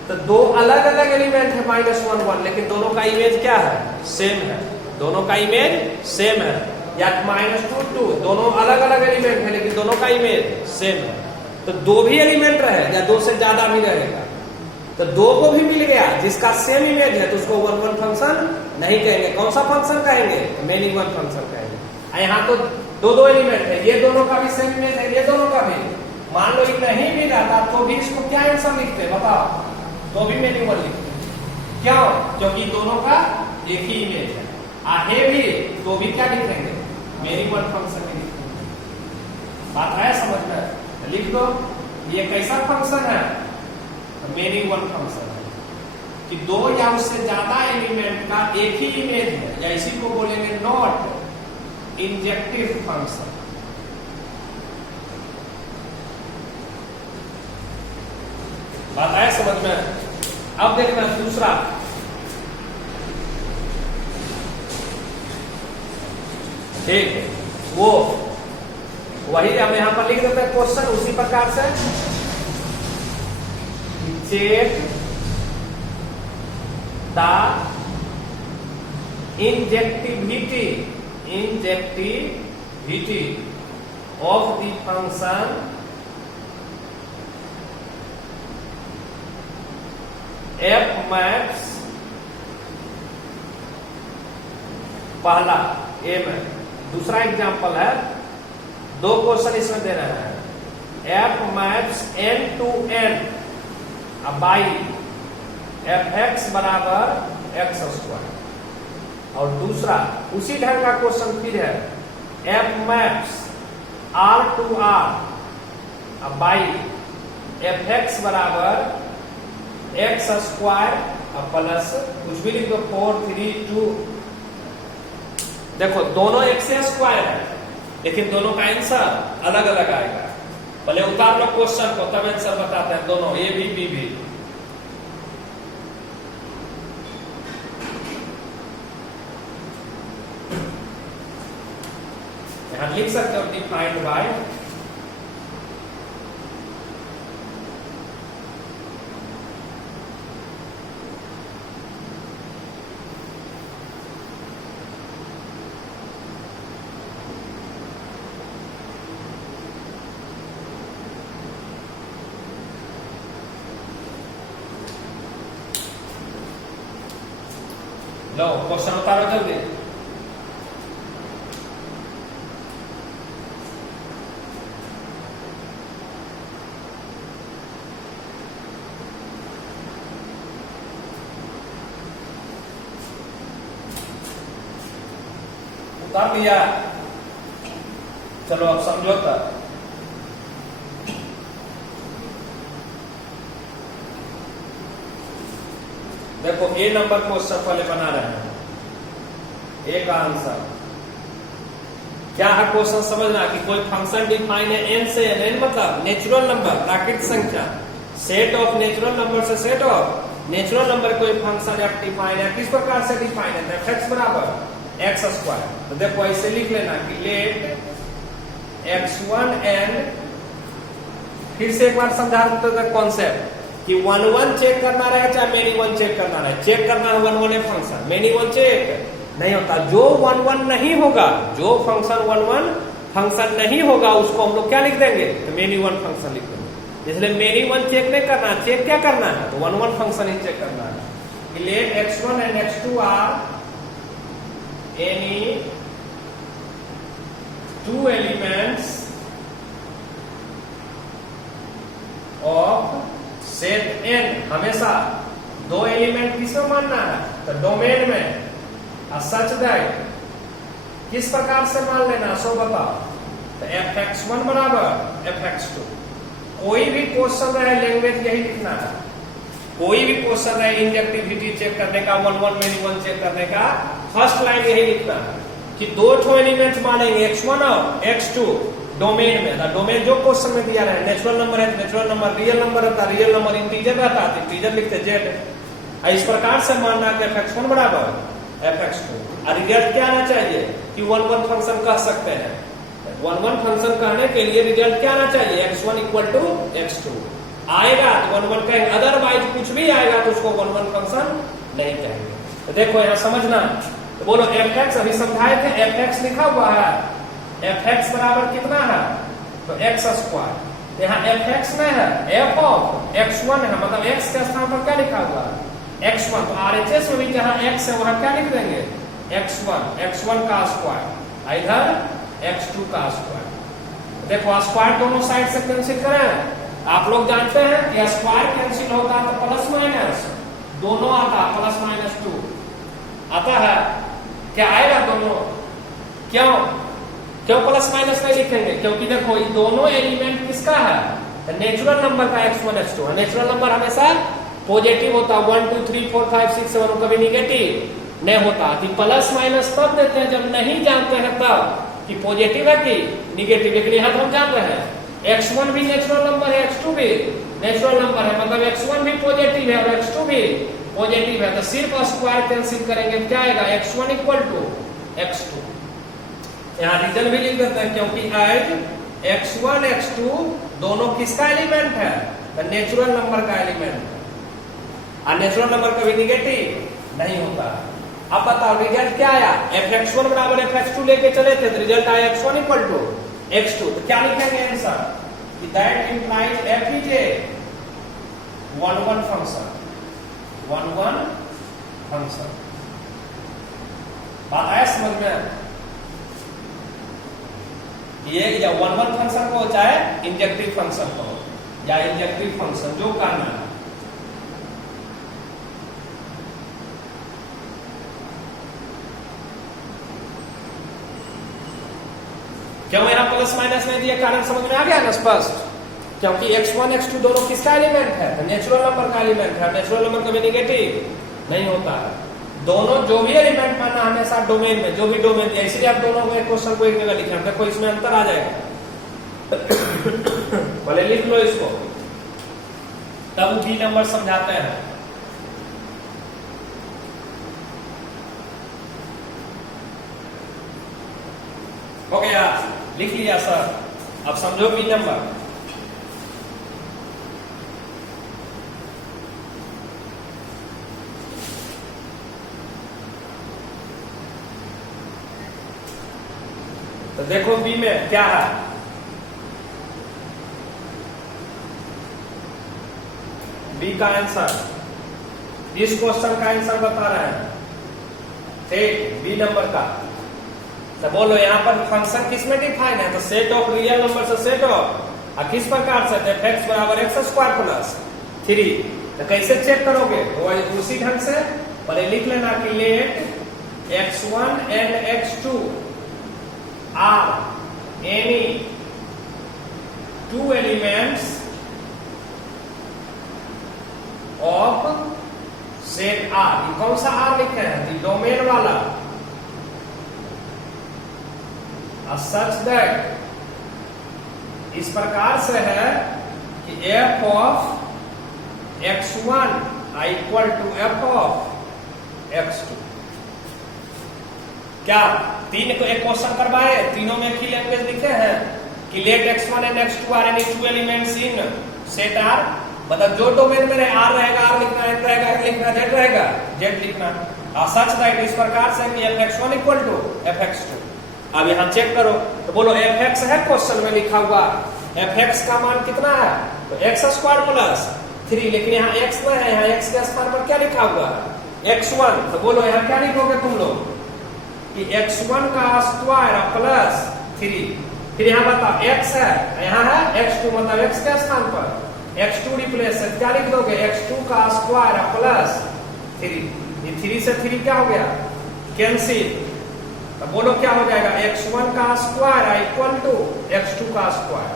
तो दो अलग अलग एलिमेंट है -1 1, लेकिन दोनों का इमेज क्या है, सेम है, दोनों का इमेज सेम है। या -2 2, दोनों अलग अलग एलिमेंट है लेकिन दोनों का इमेज सेम है। तो दो भी एलिमेंट रहे या दो से ज्यादा भी रहेगा, तो दो को भी मिल गया जिसका सेम इमेज है तो उसको वन वन फंक्शन नहीं कहेंगे। कौन सा फंक्शन कहेंगे? मेनी वन फंक्शन कहेंगे। यहाँ तो दो दो एलिमेंट है, ये दोनों का भी सेम इमेज है, ये दोनों का भी। मान लो ये नहीं भी रहता तो भी इसको क्या आंसर लिखते बताओ? तो भी मेनी वन लिखते। क्यों? क्योंकि दोनों का एक ही इमेज है। आहे भी तो भी क्या लिखेंगे? मेनी वन फंक्शन ही लिखेंगे। बात है समझ में? लिख दो। ये कैसा फंक्शन है? मेनी वन फंक्शन है कि दो या उससे ज्यादा एलिमेंट का एक ही इमेज है, या इसी को बोलेंगे नॉट इंजेक्टिव फंक्शन। बात आया समझ में? अब देखना दूसरा, ठीक है, वो वही हम यहां पर लिख देते हैं क्वेश्चन उसी प्रकार से। Check the injectivity of the function f maps, पहला ए में। दूसरा एग्जांपल है, दो क्वेश्चन इसमें दे रहे हैं। F maps n to n by f x बराबर एक्स स्क्वायर। और दूसरा उसी ढंग का क्वेश्चन फिर है, f maps R to R by f x बराबर एक्स स्क्वायर प्लस कुछ भी लिख दो 4 3 2। देखो दोनों एक्स स्क्वायर है लेकिन दोनों का आंसर अलग अलग आएगा। पहले उतार लो क्वेश्चन को तब आंसर बताते हैं दोनों, ए भी बी भी। यहां लिख सकते हो डिफाइंड बाय लो क्वेश्चन उतारो जल्दी। उतार दिया? चलो अब समझौता। देखो ए नंबर क्वेश्चन पहले बना रहे हैं, ए का आंसर क्या है? क्वेश्चन समझना कि कोई फंक्शन डिफाइन है एन से एन, एन मतलब नेचुरल नंबर, प्राकृतिक संख्या, सेट ऑफ नेचुरल नंबर से सेट ऑफ नेचुरल नंबर कोई फंक्शन एफ डिफाइन है। किस प्रकार से डिफाइन है? एफ एक्स बराबर एक्स स्क्वायर। तो देखो ऐसे लिख लेना कि लेट x1 n, फिर से एक बार समझा देते हैं कॉन्सेप्ट कि 1 1 चेक करना रहे चाहे मेनी वन चेक करना रहे, चेक करना है 1 1 a function, many one check नहीं होता। जो 1 1 नहीं होगा, जो फंक्शन 1 1 फंक्शन नहीं होगा उसको हम लोग क्या लिख देंगे? तो मेनी वन फंक्शन लिख देंगे। इसलिए मेनी वन चेक नहीं करना, चेक क्या करना है? तो 1 1 फंक्शन ही चेक करना है। Let x1 and x2 are any two elements of set n, हमेशा दो एलिमेंट किसमें मानना है? तो डोमेन में। सच दैट किस प्रकार से मान लेना सो बताओ? तो fx1 बराबर fx2। कोई भी क्वेश्चन रहे लैंग्वेज यही लिखना है। कोई भी क्वेश्चन रहे इंजेक्टिविटी चेक करने का, 1 1 मेनी वन चेक करने का, फर्स्ट लाइन यही लिखना है कि दो ठो एलिमेंट मानेंगे x1 और x2 डोमेन में। डोमेन जो क्वेश्चन में दिया रहे, नेचुरल नंबर है नेचुरल नंबर, रियल नंबर रहता है रियल नंबर, इंटीजर रहता है इंटीजर लिखते जेड। इस प्रकार से मानना कि fx1 बराबर fx2। और रिजल्ट क्या आना चाहिए कि 1 1 फंक्शन कह सकते हैं। 1 1 फंक्शन कहने के लिए रिजल्ट क्या आना चाहिए? x1 इक्वल टू x2 आएगा तो 1 1 कहेंगे, अदरवाइज कुछ भी आएगा तो उसको 1 1 फंक्शन नहीं कहेंगे। तो देखो यहाँ समझना, तो बोलो fx, अभी समझाए थे fx लिखा हुआ है, fx बराबर कितना है? तो x स्क्वायर। यहाँ एफ एक्स में है, एफ ऑफ x1 है, मतलब x के स्थान पर क्या लिखा हुआ है x1। तो RHS में भी जहाँ x है वहां क्या लिख देंगे x1 का स्क्वायर, इधर x2 का स्क्वायर। देखो स्क्वायर दोनों साइड से कैंसिल करें, आप लोग जानते हैं कि स्क्वायर कैंसिल होता है तो प्लस माइनस दोनों आता, प्लस माइनस 2 आता है, क्या आएगा दोनों? क्यों प्लस माइनस नहीं लिखेंगे? क्योंकि देखो ये दोनों एलिमेंट किसका है? नेचुरल नंबर का x1 x2। नेचुरल नंबर हमेशा पॉजिटिव होता है, 1 2 3 4 5 6 7, कभी निगेटिव नहीं होता। तो प्लस माइनस तब देते हैं जब नहीं जानते हैं तब कि पॉजिटिव है कि निगेटिव। लेकिन यहाँ तो हम जान रहे हैं x1 भी नेचुरल नंबर है, x2 भी नेचुरल नंबर है, मतलब x1 भी पॉजिटिव है और x2 भी पॉजिटिव है। तो सिर्फ स्क्वायर कैंसिल करेंगे, क्या आएगा x1 इक्वल टू x2। यहाँ रीजन भी लिख देते हैं क्योंकि एज x1 x2 दोनों किसका एलिमेंट है? नेचुरल नंबर का एलिमेंट है, और नेचुरल नंबर कभी निगेटिव नहीं होता। अब बताओ रिजल्ट क्या आया? fx1 बराबर fx2 लेके चले थे तो रिजल्ट आया x1 इक्वल टू x2। तो क्या लिखेंगे आंसर कि that implies f is a 1 1 function, 1 1 function. बात आया समझ में? ये या 1 1 फंक्शन को चाहे इंजेक्टिव फंक्शन को या इंजेक्टिव फंक्शन जो करना है। क्यों यहां प्लस माइनस नहीं दिया? कारण समझ में आ गया ना स्पष्ट? क्योंकि x1 x2 दोनों किसका एलिमेंट है? नेचुरल नंबर का एलिमेंट है। नेचुरल नंबर कभी निगेटिव नहीं होता है। दोनों जो भी एलिमेंट मानना हमेशा डोमेन में, जो भी डोमेन दिया, इसलिए आप दोनों को क्वेश्चन को एक जगह लिखना। देखो इसमें अंतर आ जाएगा, भले लिख लो इसको, तब बी नंबर समझाते हैं। हो गया, लिख लिया सर। अब समझो बी नंबर। तो देखो बी में क्या है? बी का आंसर, इस क्वेश्चन का आंसर बता रहे हैं, ठीक, बी नंबर का। तो बोलो यहाँ पर फंक्शन किस में डिफाइन है? तो सेट ऑफ रियल नंबर से सेट ऑफ, और किस प्रकार से? f(x) बराबर x स्क्वायर प्लस 3। तो कैसे चेक करोगे? तो उसी ढंग से पहले लिख लेना कि let x1 and x2 are any two elements of set R। ये कौन सा R लिखे हैं? डोमेन वाला। सच दैट, इस प्रकार से है कि f of x1 equal to f of x2। क्या तीन को एक क्वेश्चन करवाए, तीनों में एक ही लैंग्वेज लिखे हैं कि let x1 and x2 are any two elements in set R। मतलब जो डोमेन में रहे R रहेगा, R लिखना, X रहेगा, X लिखना, Z रहेगा, Z लिखना। और सच दैट इस प्रकार से कि fx1 इक्वल टू fx2। अब यहाँ चेक करो, तो बोलो fx है क्वेश्चन में लिखा हुआ, fx का मान कितना है? तो x स्क्वायर प्लस 3। लेकिन यहाँ x नहीं है, यहाँ x के स्थान पर क्या लिखा हुआ है? x1। तो बोलो यहाँ क्या लिखोगे तुम लोग कि x1 का स्क्वायर प्लस 3। फिर यहाँ बताओ x है, यहाँ है x2, मतलब x के स्थान पर x2 रिप्लेस है, क्या लिख दोगे? x2 का स्क्वायर प्लस 3। ये 3 से 3 क्या हो गया? कैंसिल। तो बोलो क्या हो जाएगा? x1 का स्क्वायर इक्वल टू x2 का स्क्वायर।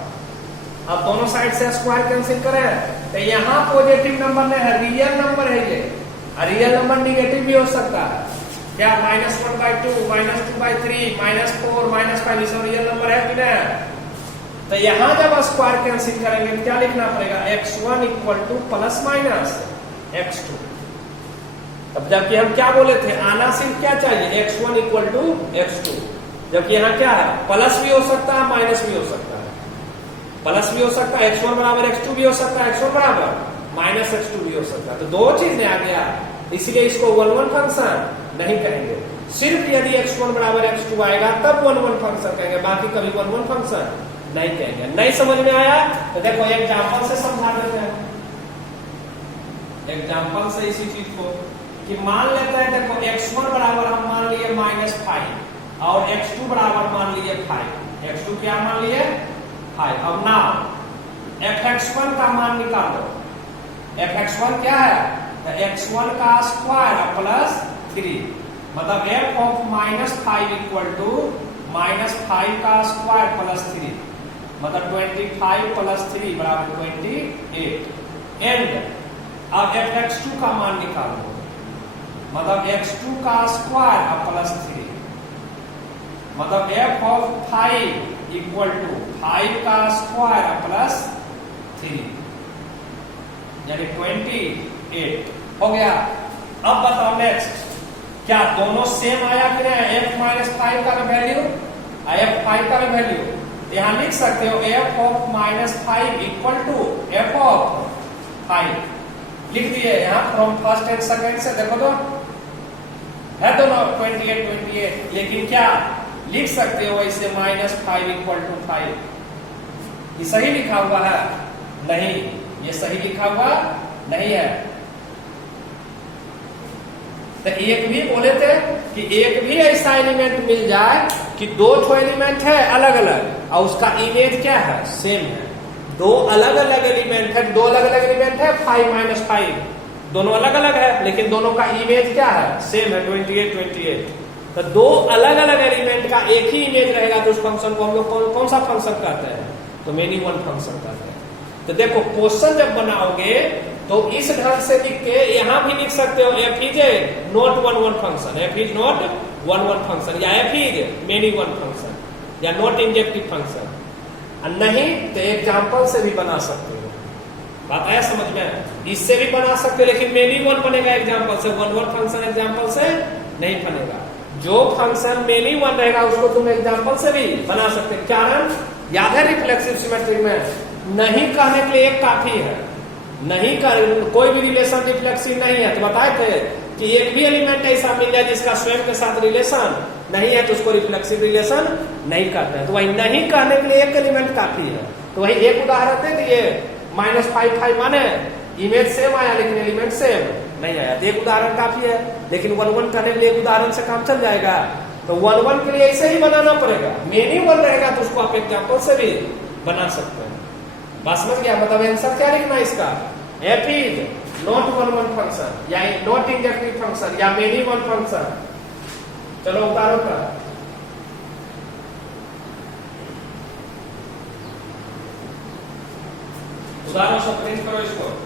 अब दोनों साइड से स्क्वायर कैंसिल करें तो यहाँ पॉजिटिव नंबर नहीं है, रियल नंबर है ये। रियल नंबर निगेटिव भी हो सकता है, क्या? -1/2, -2/3, -4, -5, सब रियल नंबर है कि नहीं? तो यहाँ जब स्क्वायर कैंसिल करेंगे क्या लिखना पड़ेगा? x1 equal two plus minus x2। अब जबकि हम क्या बोले थे? आना सिर्फ क्या चाहिए? x1 equal to x2। जबकि यहाँ क्या है? प्लस भी हो सकता है, माइनस भी हो सकता है। प्लस भी हो सकता है, x1 बराबर x2 भी हो सकता है, x1 बराबर माइनस x2 भी हो सकता है। तो दो चीजें आ गया, इसलिए इसको 1 1 फंक्शन नहीं कहेंगे। सिर्फ यदि x1 बराबर x2 आएगा तब 1 1 फंक्शन कहेंगे, बाकी कभी 1 1 फंक्शन नहीं कहेंगे। नहीं समझ में आया तो देखो एग्जाम्पल से समझा देते हैं। एग्जाम्पल से इसी चीज को कि मान लेते हैं, देखो x1 बराबर हम मान लिए -5 और x2 बराबर मान लिए 5। x2 क्या मान लिए 5। अब ना fx1 का मान निकालो। fx1 क्या है, तो x1 का स्क्वायर प्लस 3, मतलब f ऑफ -5 इक्वल टू -5 का स्क्वायर प्लस 3, मतलब 25 प्लस 3 बराबर 28। एंड अब fx2 का मान निकालो, मतलब x2 का स्क्वायर प्लस 3, मतलब f ऑफ 5 इक्वल टू 5 का स्क्वायर प्लस 3 यानी 28 हो गया। अब बताओ नेक्स्ट, क्या दोनों सेम आया कि नहीं, f-5 का वैल्यू f5 का वैल्यू, यहां लिख सकते हो f of -5 equal to f of 5 लिख दिए यहाँ फ्रॉम फर्स्ट एंड सेकंड से। देखो तो है दोनों 28, लेकिन क्या लिख सकते हो इसे -5 इक्वल टू 5, ये सही लिखा हुआ है नहीं, ये सही लिखा हुआ नहीं है। तो एक भी बोले थे कि एक भी ऐसा एलिमेंट मिल जाए कि दो ठो एलिमेंट है अलग अलग और उसका इमेज क्या है, सेम है। दो अलग अलग एलिमेंट है, दो अलग अलग एलिमेंट है 5 - 5, दोनों अलग अलग है लेकिन दोनों का इमेज क्या है, सेम है 28। तो दो अलग अलग एलिमेंट का एक ही इमेज रहेगा तो उस फंक्शन को हम लोग कौन सा फंक्शन कहते हैं, तो मेनी वन फंक्शन कहते हैं। तो देखो क्वेश्चन जब बनाओगे तो इस ढंग से लिख के यहां भी लिख सकते हो f is not one function, f is not one function, या f is many one function, या नॉट इंजेक्टिव फंक्शन। नहीं तो एग्जाम्पल से भी बना सकते हो। बात आया समझ में, इससे भी बना सकते हो लेकिन मेनी वन बनेगा एग्जाम्पल से, वन फंक्शन एग्जाम्पल से नहीं बनेगा। जो फंक्शन मेनी वन रहेगा उसको तुम एग्जाम्पल से भी बना सकते हो। कारण याद है रिफ्लेक्सिव सिमेट्री में नहीं कहने के लिए एक काफी है, नहीं कर कोई भी रिलेशन रिफ्लेक्सिव नहीं है। तो बताए थे कि एक भी एलिमेंट ऐसा मिल जाए जिसका स्वयं के साथ रिलेशन नहीं है तो उसको रिफ्लेक्सिव रिलेशन नहीं कहते हैं। तो वही नहीं कहने के लिए एक एलिमेंट काफी है। तो वही एक उदाहरण दे दिए, -5 माने इमेज सेम आया लेकिन एलिमेंट सेम नहीं आया, तो एक उदाहरण काफी है। लेकिन 1 करने के लिए एक उदाहरण से काम चल जाएगा, तो 1 के लिए ऐसे ही बनाना पड़ेगा। मेनी वन रहेगा तो उसको आप एग्जाम्पल से भी बना सकते हैं। बात समझ गया, मतलब आंसर क्या लिखना है इसका, f is not one function या नॉट इंजेक्टिव फंक्शन या मेनी वन फंक्शन। चलो उतारो का उदाहरण से प्रिंट करो इसको।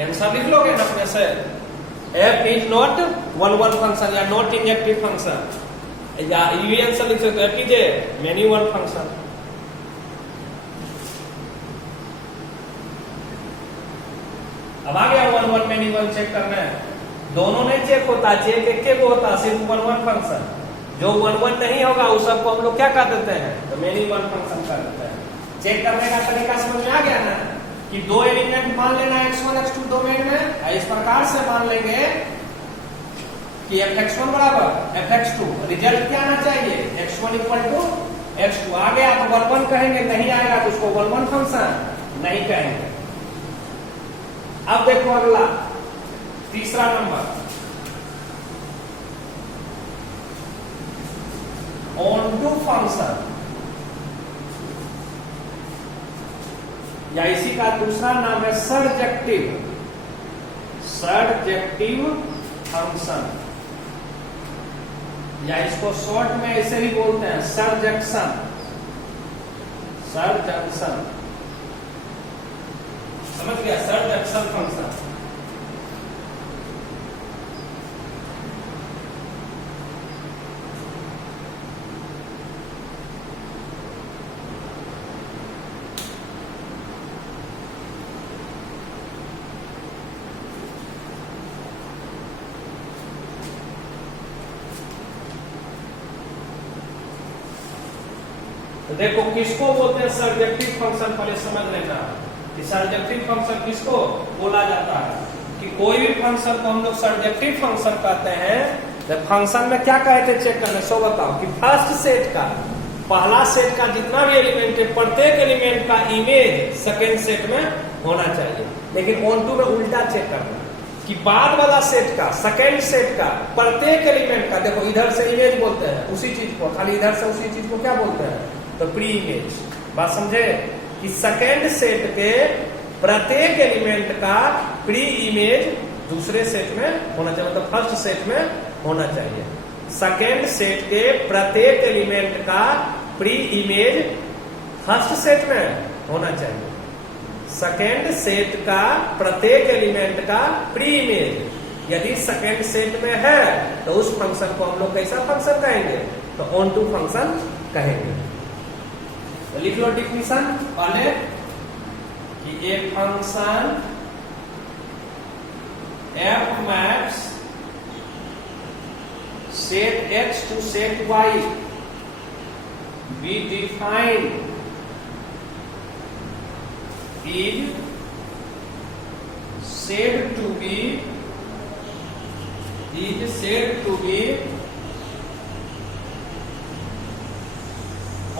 आंसर लिख लोगे ना अपने से, f is not one function या नॉट इंजेक्टिव फंक्शन, या ये आंसर लिख सकते हो f is many one function. अब आ गया 1 मेनी वन चेक करना है, दोनों नहीं चेक होता, चेक एक होता, सिर्फ 1 फंक्शन। जो 1 नहीं होगा उस सबको हम लोग क्या कर देते हैं, तो मेनी वन फंक्शन कर देते हैं। चेक करने का तरीका समझ में आ गया ना, कि दो एलिमेंट मान लेना x1 x2 डोमेन में, इस प्रकार से मान लेंगे कि fx1 बराबर fx2, रिजल्ट क्या आना चाहिए, x1 इक्वल टू x2। आ गया तो 1 कहेंगे, नहीं आएगा तो उसको 1 फंक्शन नहीं कहेंगे। अब देखो अगला तीसरा नंबर, ऑनटू फंक्शन, या इसी का दूसरा नाम है सर्जेक्टिव फंक्शन, या इसको शॉर्ट में ऐसे ही बोलते हैं सर्जक्शन। समझ गया, सर्जक्शन फंक्शन। तो देखो किसको बोलते हैं सर्जेक्टिव फंक्शन, पहले समझ लेना कि सर्जेक्टिव फंक्शन किसको बोला जाता है। कि कोई भी फंक्शन को हम लोग सर्जेक्टिव फंक्शन कहते हैं। तो फंक्शन में क्या कहते हैं चेक करना, सो बताओ कि फर्स्ट सेट का, पहला सेट का जितना भी एलिमेंट है, प्रत्येक एलिमेंट का इमेज सेकेंड सेट में होना चाहिए। लेकिन ऑन टू में उल्टा चेक करना कि बाद वाला सेट का, सेकेंड सेट का प्रत्येक एलिमेंट का, देखो इधर से इमेज बोलते हैं उसी चीज को, खाली इधर से उसी चीज को क्या बोलते हैं, तो प्री इमेज। बात समझे कि सेकेंड सेट के प्रत्येक एलिमेंट का प्री इमेज दूसरे सेट में होना चाहिए, मतलब फर्स्ट सेट में होना चाहिए। सेकेंड सेट के प्रत्येक एलिमेंट का प्री इमेज फर्स्ट सेट में होना चाहिए। सेकेंड सेट का प्रत्येक एलिमेंट का प्री इमेज यदि सेकेंड सेट में है तो उस फंक्शन को हम लोग कैसा फंक्शन कहेंगे, तो ऑन टू फंक्शन कहेंगे। तो लिख लो डिफिनेशन पहले कि एक function f maps set x to set y be defined is said to be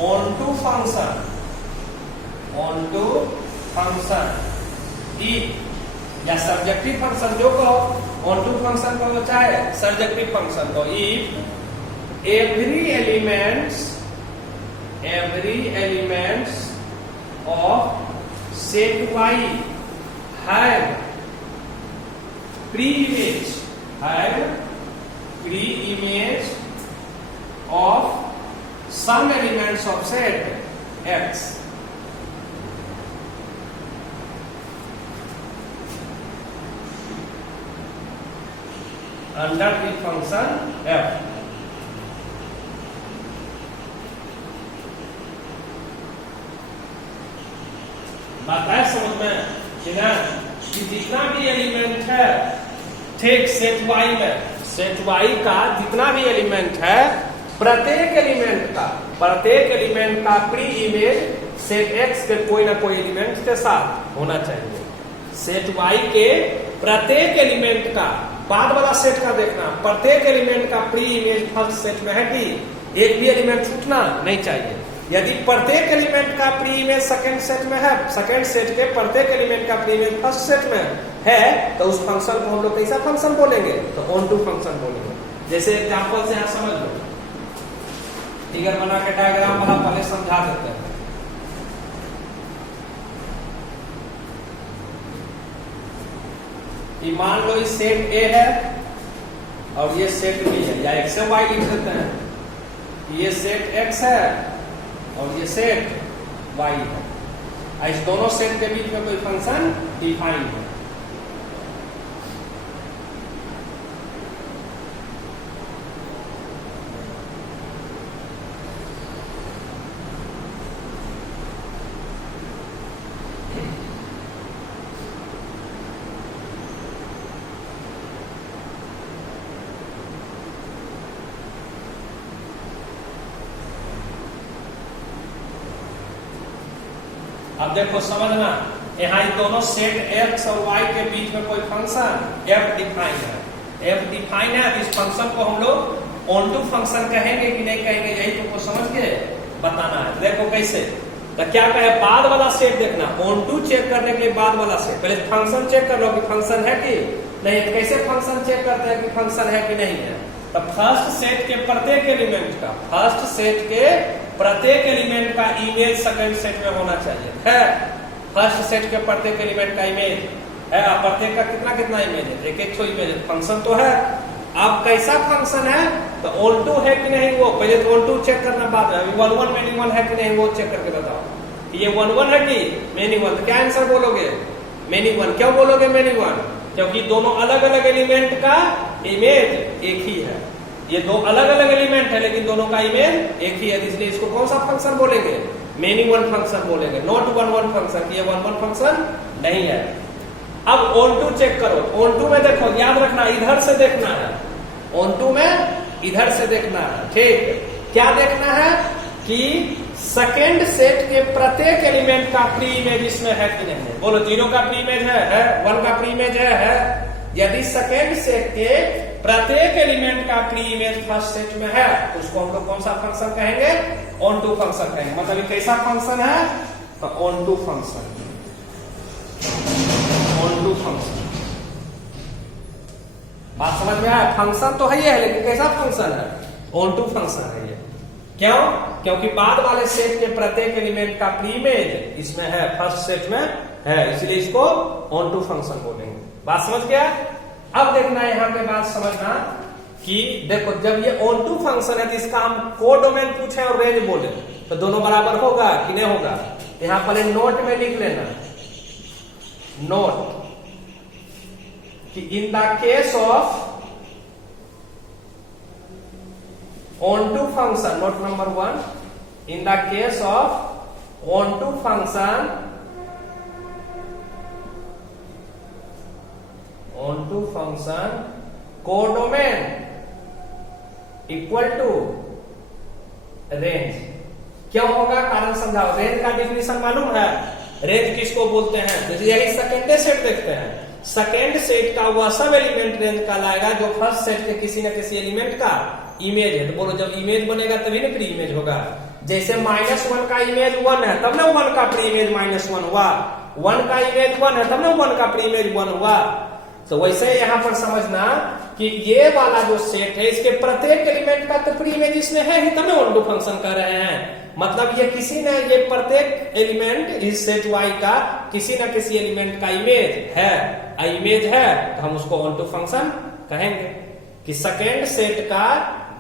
onto function if या सब्जेक्टिव फंक्शन जो कहो, ऑनटू फंक्शन कहो चाहे सब्जेक्टिव फंक्शन कहो, if every elements of set y have pre image of some elements of set x, under the function f। बात है समझ में कि ना, कि जितना भी एलिमेंट है ठीक सेट y में, सेट y का जितना भी एलिमेंट है, प्रत्येक एलिमेंट का प्री इमेज सेट x के कोई ना कोई एलिमेंट के साथ होना चाहिए। सेट y के प्रत्येक एलिमेंट का, बाद वाला सेट का देखना, प्रत्येक एलिमेंट का प्री इमेज फर्स्ट सेट में है कि एक भी एलिमेंट छूटना नहीं चाहिए। यदि प्रत्येक एलिमेंट का प्री इमेज सेकंड सेट में है, सेकंड सेट के प्रत्येक एलिमेंट का प्री इमेज फर्स्ट सेट में है, तो उस फंक्शन को हम लोग कैसा फंक्शन बोलेंगे, तो ऑन टू फंक्शन बोलेंगे। जैसे एग्जांपल से यहां समझ लो, फिगर बना के डायग्राम वाला पहले समझा देते हैं। मान लो इस सेट ए है और ये सेट बी है, या एक्स वाई लिख देते हैं। ये सेट एक्स है और ये सेट वाई है। इस दोनों सेट के बीच में कोई फंक्शन डिफाइन है। अब देखो समझना, यहाँ दोनों सेट x और y के बीच में कोई फंक्शन f डिफाइन है। f डिफाइन है, इस फंक्शन को हम लोग ऑन टू फंक्शन कहेंगे कि नहीं कहेंगे, यही तुमको समझ के बताना है। देखो कैसे, तो क्या कहे, बाद वाला सेट देखना, ऑन टू चेक करने के लिए बाद वाला सेट, पहले फंक्शन चेक कर लो कि फंक्शन है कि नहीं। कैसे फंक्शन चेक करते हैं कि फंक्शन है कि नहीं है, तो फर्स्ट सेट के प्रत्येक एलिमेंट का, फर्स्ट सेट के प्रत्येक एलिमेंट का इमेज सेकंड सेट में होना चाहिए। है फर्स्ट सेट के प्रत्येक एलिमेंट का इमेज है, प्रत्येक का कितना कितना इमेज है, एक एक इमेज है। फंक्शन तो है, अब कैसा फंक्शन है, तो ऑन टू है कि नहीं, वो पहले तो ऑन टू चेक करना, बाद में 1 1 मेनी 1 है कि नहीं वो चेक करके बताओ। ये 1 1 है कि मेनी 1, तो क्या आंसर बोलोगे, मेनी 1। क्यों बोलोगे मेनी 1, क्योंकि दोनों अलग अलग एलिमेंट का इमेज एक ही है। ये दो अलग अलग एलिमेंट है लेकिन दोनों का इमेज एक ही है, इसलिए इसको कौन सा फंक्शन बोलेंगे, मेनी 1 फंक्शन बोलेंगे, नॉट 1 1 फंक्शन। ये 1 1 फंक्शन नहीं है। अब ऑन टू चेक करो, ऑन टू में देखो, याद रखना इधर से देखना है, ऑन टू में इधर से देखना है। ठीक, क्या देखना है कि सेकेंड सेट के प्रत्येक एलिमेंट का प्री इमेज इसमें है कि नहीं है? बोलो 0 का प्री इमेज है 1 का प्री इमेज है। यदि सेकेंड सेट के प्रत्येक एलिमेंट का प्री इमेज फर्स्ट सेट में है तो उसको हम लोग कौन सा फंक्शन कहेंगे? ऑन टू फंक्शन कहेंगे। मतलब ये कैसा फंक्शन है? तो onto function, onto function. बात समझ में आया? फंक्शन तो है ये है, लेकिन कैसा फंक्शन है? ऑन टू फंक्शन है ये। क्यों? क्योंकि बाद वाले सेट के प्रत्येक एलिमेंट का प्री इमेज इसमें है, फर्स्ट सेट में है, इसलिए इसको ऑन टू फंक्शन बोलेंगे। बात समझ गया? अब देखना है यहाँ पे बात समझना कि देखो जब ये ऑन टू फंक्शन है तो इसका हम कोडोमेन पूछे और रेंज बोले तो दोनों बराबर होगा कि नहीं होगा? यहां पर नोट में लिख लेना, नोट कि in the case of on to function, note number 1, in the case of on to function, on to function codomain equal to range। क्या होगा? कारण समझाओ। रेंज का डिफिनेशन मालूम है? रेंज किसको बोलते हैं? जैसे यही सेकेंड सेट देखते हैं, सेकेंड सेट का वह सब एलिमेंट रेंज का लाएगा जो फर्स्ट सेट के किसी न किसी एलिमेंट का इमेज है। तो बोलो जब इमेज बनेगा तभी ना प्री इमेज होगा। जैसे -1 का इमेज 1 है तब ना 1 का प्री इमेज -1 हुआ, 1 का इमेज 1 है तब ना 1 का प्री इमेज 1 हुआ। तो वैसे यहां पर समझना कि ये वाला जो सेट है इसके प्रत्येक एलिमेंट का तो प्री इमेज इसमें है ही, तब ना ऑन टू फंक्शन कर रहे हैं। मतलब ये किसी न ये प्रत्येक एलिमेंट इस सेट वाई का किसी न किसी एलिमेंट का इमेज है, इमेज है तो हम उसको ऑन टू फंक्शन कहेंगे कि सेकेंड सेट का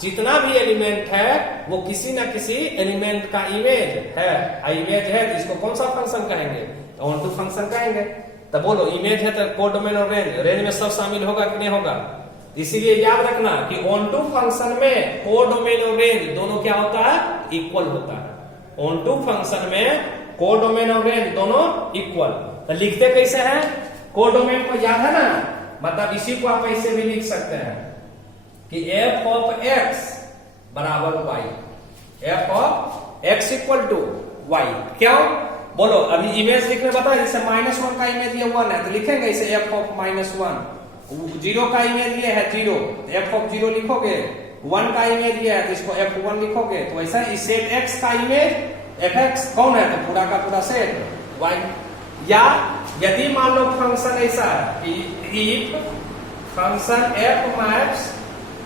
जितना भी एलिमेंट है वो किसी न किसी एलिमेंट का इमेज है, इमेज है, इसको कौन सा फंक्शन कहेंगे? ऑन टू फंक्शन कहेंगे। तो बोलो इमेज है तो कोडोमेन और रेंज, रेंज में सब शामिल होगा कि नहीं होगा? इसीलिए याद रखना कि ऑन टू फंक्शन में कोडोमेन और रेंज दोनों क्या होता है? इक्वल होता है। ऑन टू फंक्शन में कोडोमेन और रेंज दोनों इक्वल। तो लिखते कैसे हैं? कोडोमेन को याद है ना? मतलब इसी को आप ऐसे भी लिख सकते हैं कि f ऑफ x बराबर y, f of x equal to y। क्यों? बोलो अभी इमेज लिखने बताया, जैसे -1 का इमेज ये 1 है तो लिखेंगे इसे f ऑफ -1, 0 का इमेज ये है 0 तो f ऑफ 0 लिखोगे, 1 का इमेज ये है तो इसको f1 लिखोगे। तो वैसा इस सेट x का इमेज fx कौन है? तो पूरा का पूरा सेट y। या यदि मान लो फंक्शन ऐसा है कि if function f maps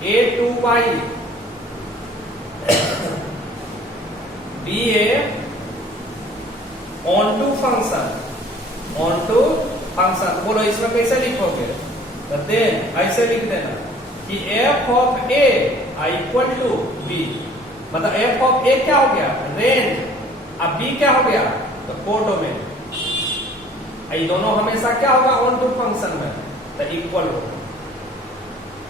a to y be a on to function, on to function। बोलो इसमें कैसे लिखोगे? तो देन ऐसे लिख देना कि f of a equal to b। मतलब f ऑफ a क्या हो गया? रेंज। अब b क्या हो गया? तो कोडोमेन। ये दोनों हमेशा क्या होगा? ऑन टू फंक्शन में तो इक्वल होगा।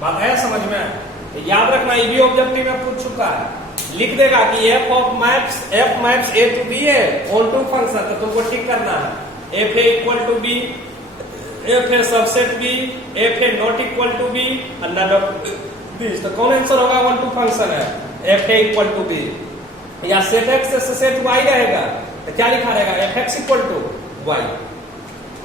बात है समझ में? तो याद रखना, ये भी ऑब्जेक्टिव में पूछ चुका है, लिख देगा कि f maps a to b है ऑन टू फंक्शन, तो तुमको ठीक करना है f है इक्वल टू b, f है सबसेट b, f है नॉट इक्वल टू b और नॉट ऑफ b। तो कौन आंसर होगा? ऑन टू फंक्शन है f है इक्वल टू b। या सेट x से सेट y रहेगा तो क्या लिखा रहेगा? fx equal to y।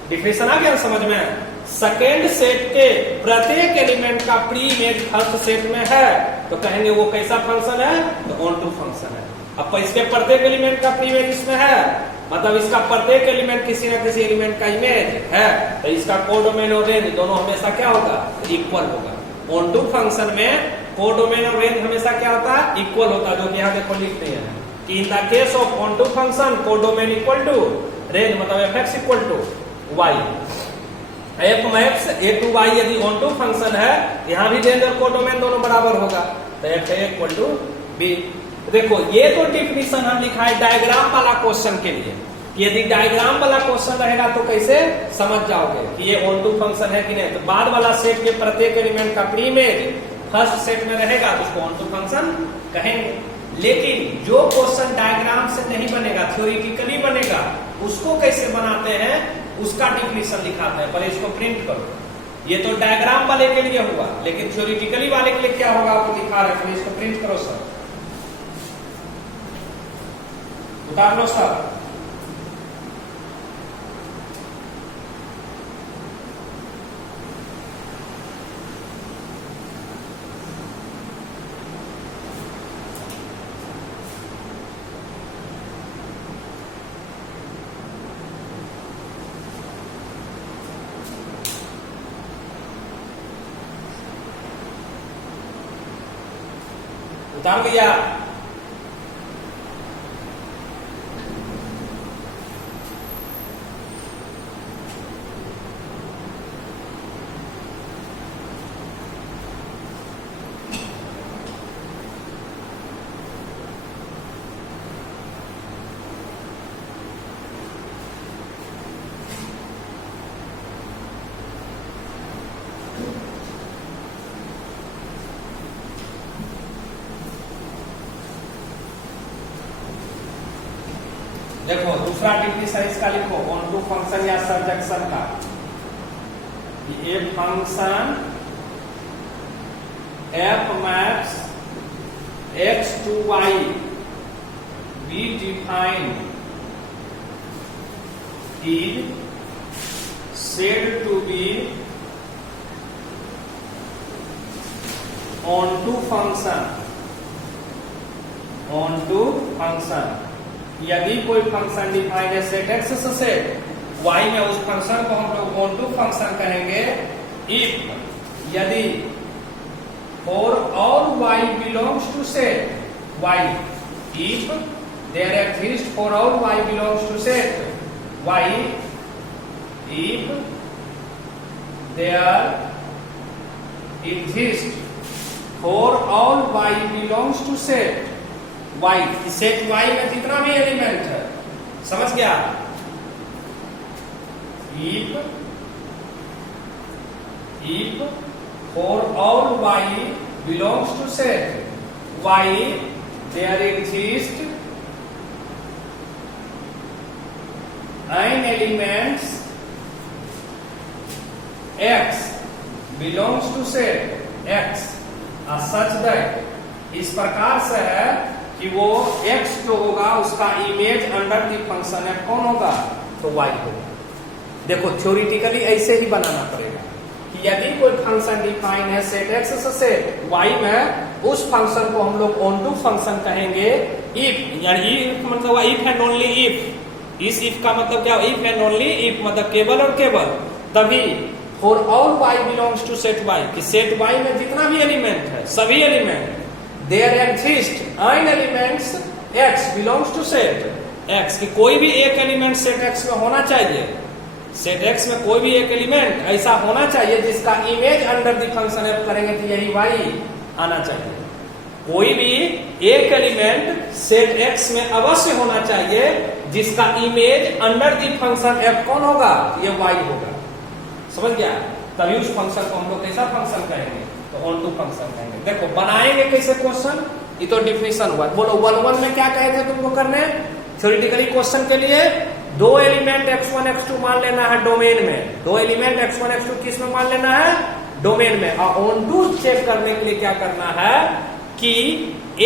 Definition आ गया समझ में? सेकेंड सेट के प्रत्येक एलिमेंट का प्री इमेज फर्स्ट सेट में है तो कहेंगे वो कैसा फंक्शन है? तो ऑन टू फंक्शन है। अब इसके प्रत्येक एलिमेंट का प्री इमेज इसमें है, मतलब इसका प्रत्येक एलिमेंट किसी न किसी एलिमेंट का इमेज है तो इसका कोडोमेन और रेंज दोनों हमेशा क्या होगा? इक्वल होगा। ऑन टू फंक्शन में कोडोमेन और रेंज हमेशा क्या होता है? इक्वल होता है, जो कि यहाँ देखो लिख दिए हैं कि in the case of onto function codomain equal to range, मतलब fx equal to y। f maps a to y यदि ऑन टू फंक्शन है, यहाँ भी रेंज और कोडोमेन दोनों बराबर होगा तो f इक्वल टू b। देखो ये तो डिफिनीशन हम लिखा है डायग्राम वाला क्वेश्चन के लिए। यदि डायग्राम वाला क्वेश्चन रहेगा तो कैसे समझ जाओगे कि ये ऑन टू फंक्शन है कि नहीं? तो बाद वाला सेट के प्रत्येक एलिमेंट का प्री इमेज फर्स्ट सेट में रहेगा तो उसको ऑन टू फंक्शन कहेंगे। लेकिन जो क्वेश्चन डायग्राम से नहीं बनेगा, थ्योरेटिकली बनेगा, उसको कैसे बनाते हैं उसका डिफिनीशन दिखाते हैं। पहले इसको प्रिंट करो। ये तो डायग्राम वाले के लिए हुआ, लेकिन थ्योरेटिकली वाले के लिए क्या होगा वो दिखा रहे हैं। इसको प्रिंट करो सर। उतार लो सब। उतार दिया। देखो दूसरा डिग्री साइज का लिखो ऑन टू फंक्शन या सर्जक्शन का। A function f maps x to y be defined is said to be onto function यदि कोई फंक्शन डिफाइंड है सेट एक्स से सेट वाई में, उस फंक्शन को हम लोग ऑन टू फंक्शन कहेंगे इफ यदि for all y belongs to set y, if there exist for all y belongs to set y, if there exists for all y belongs to set y, set y में जितना भी एलिमेंट है, समझ गया? if for all y belongs to set y there exists an element x belongs to set x such that इस प्रकार से है कि वो x जो होगा उसका image under the function f कौन होगा? तो y होगा। देखो थ्योरेटिकली ऐसे ही बनाना पड़ेगा कि यदि कोई फंक्शन डिफाइन है सेट x से सेट y में, उस फंक्शन को हम लोग ऑन टू फंक्शन कहेंगे इफ, यानी इफ मतलब हुआ इफ एंड ओनली इफ। इस इफ का मतलब क्या? इफ एंड ओनली इफ, मतलब केवल और केवल तभी for all y belongs to set y, कि सेट y में जितना भी एलिमेंट है सभी element, there exist an elements x belongs to set x, कि कोई भी एक एलिमेंट सेट x में होना चाहिए, सेट x में कोई भी एक एलिमेंट ऐसा होना चाहिए जिसका image under the function f करेंगे तो यही y आना चाहिए। कोई भी एक एलिमेंट सेट x में अवश्य होना चाहिए जिसका image under the function f कौन होगा? ये y होगा। समझ गया? तभी उस फंक्शन को हम लोग कैसा फंक्शन कहेंगे? तो ऑन टू फंक्शन कहेंगे। देखो बनाएंगे कैसे क्वेश्चन, ये तो डिफिनेशन हुआ। बोलो 1-1 में क्या कहे थे तुमको करने? थ्योरेटिकली क्वेश्चन के लिए दो एलिमेंट x1 x2 मान लेना है डोमेन में, दो एलिमेंट x1 x2 किस में मान लेना है? डोमेन में। और ऑन टू चेक करने के लिए क्या करना है कि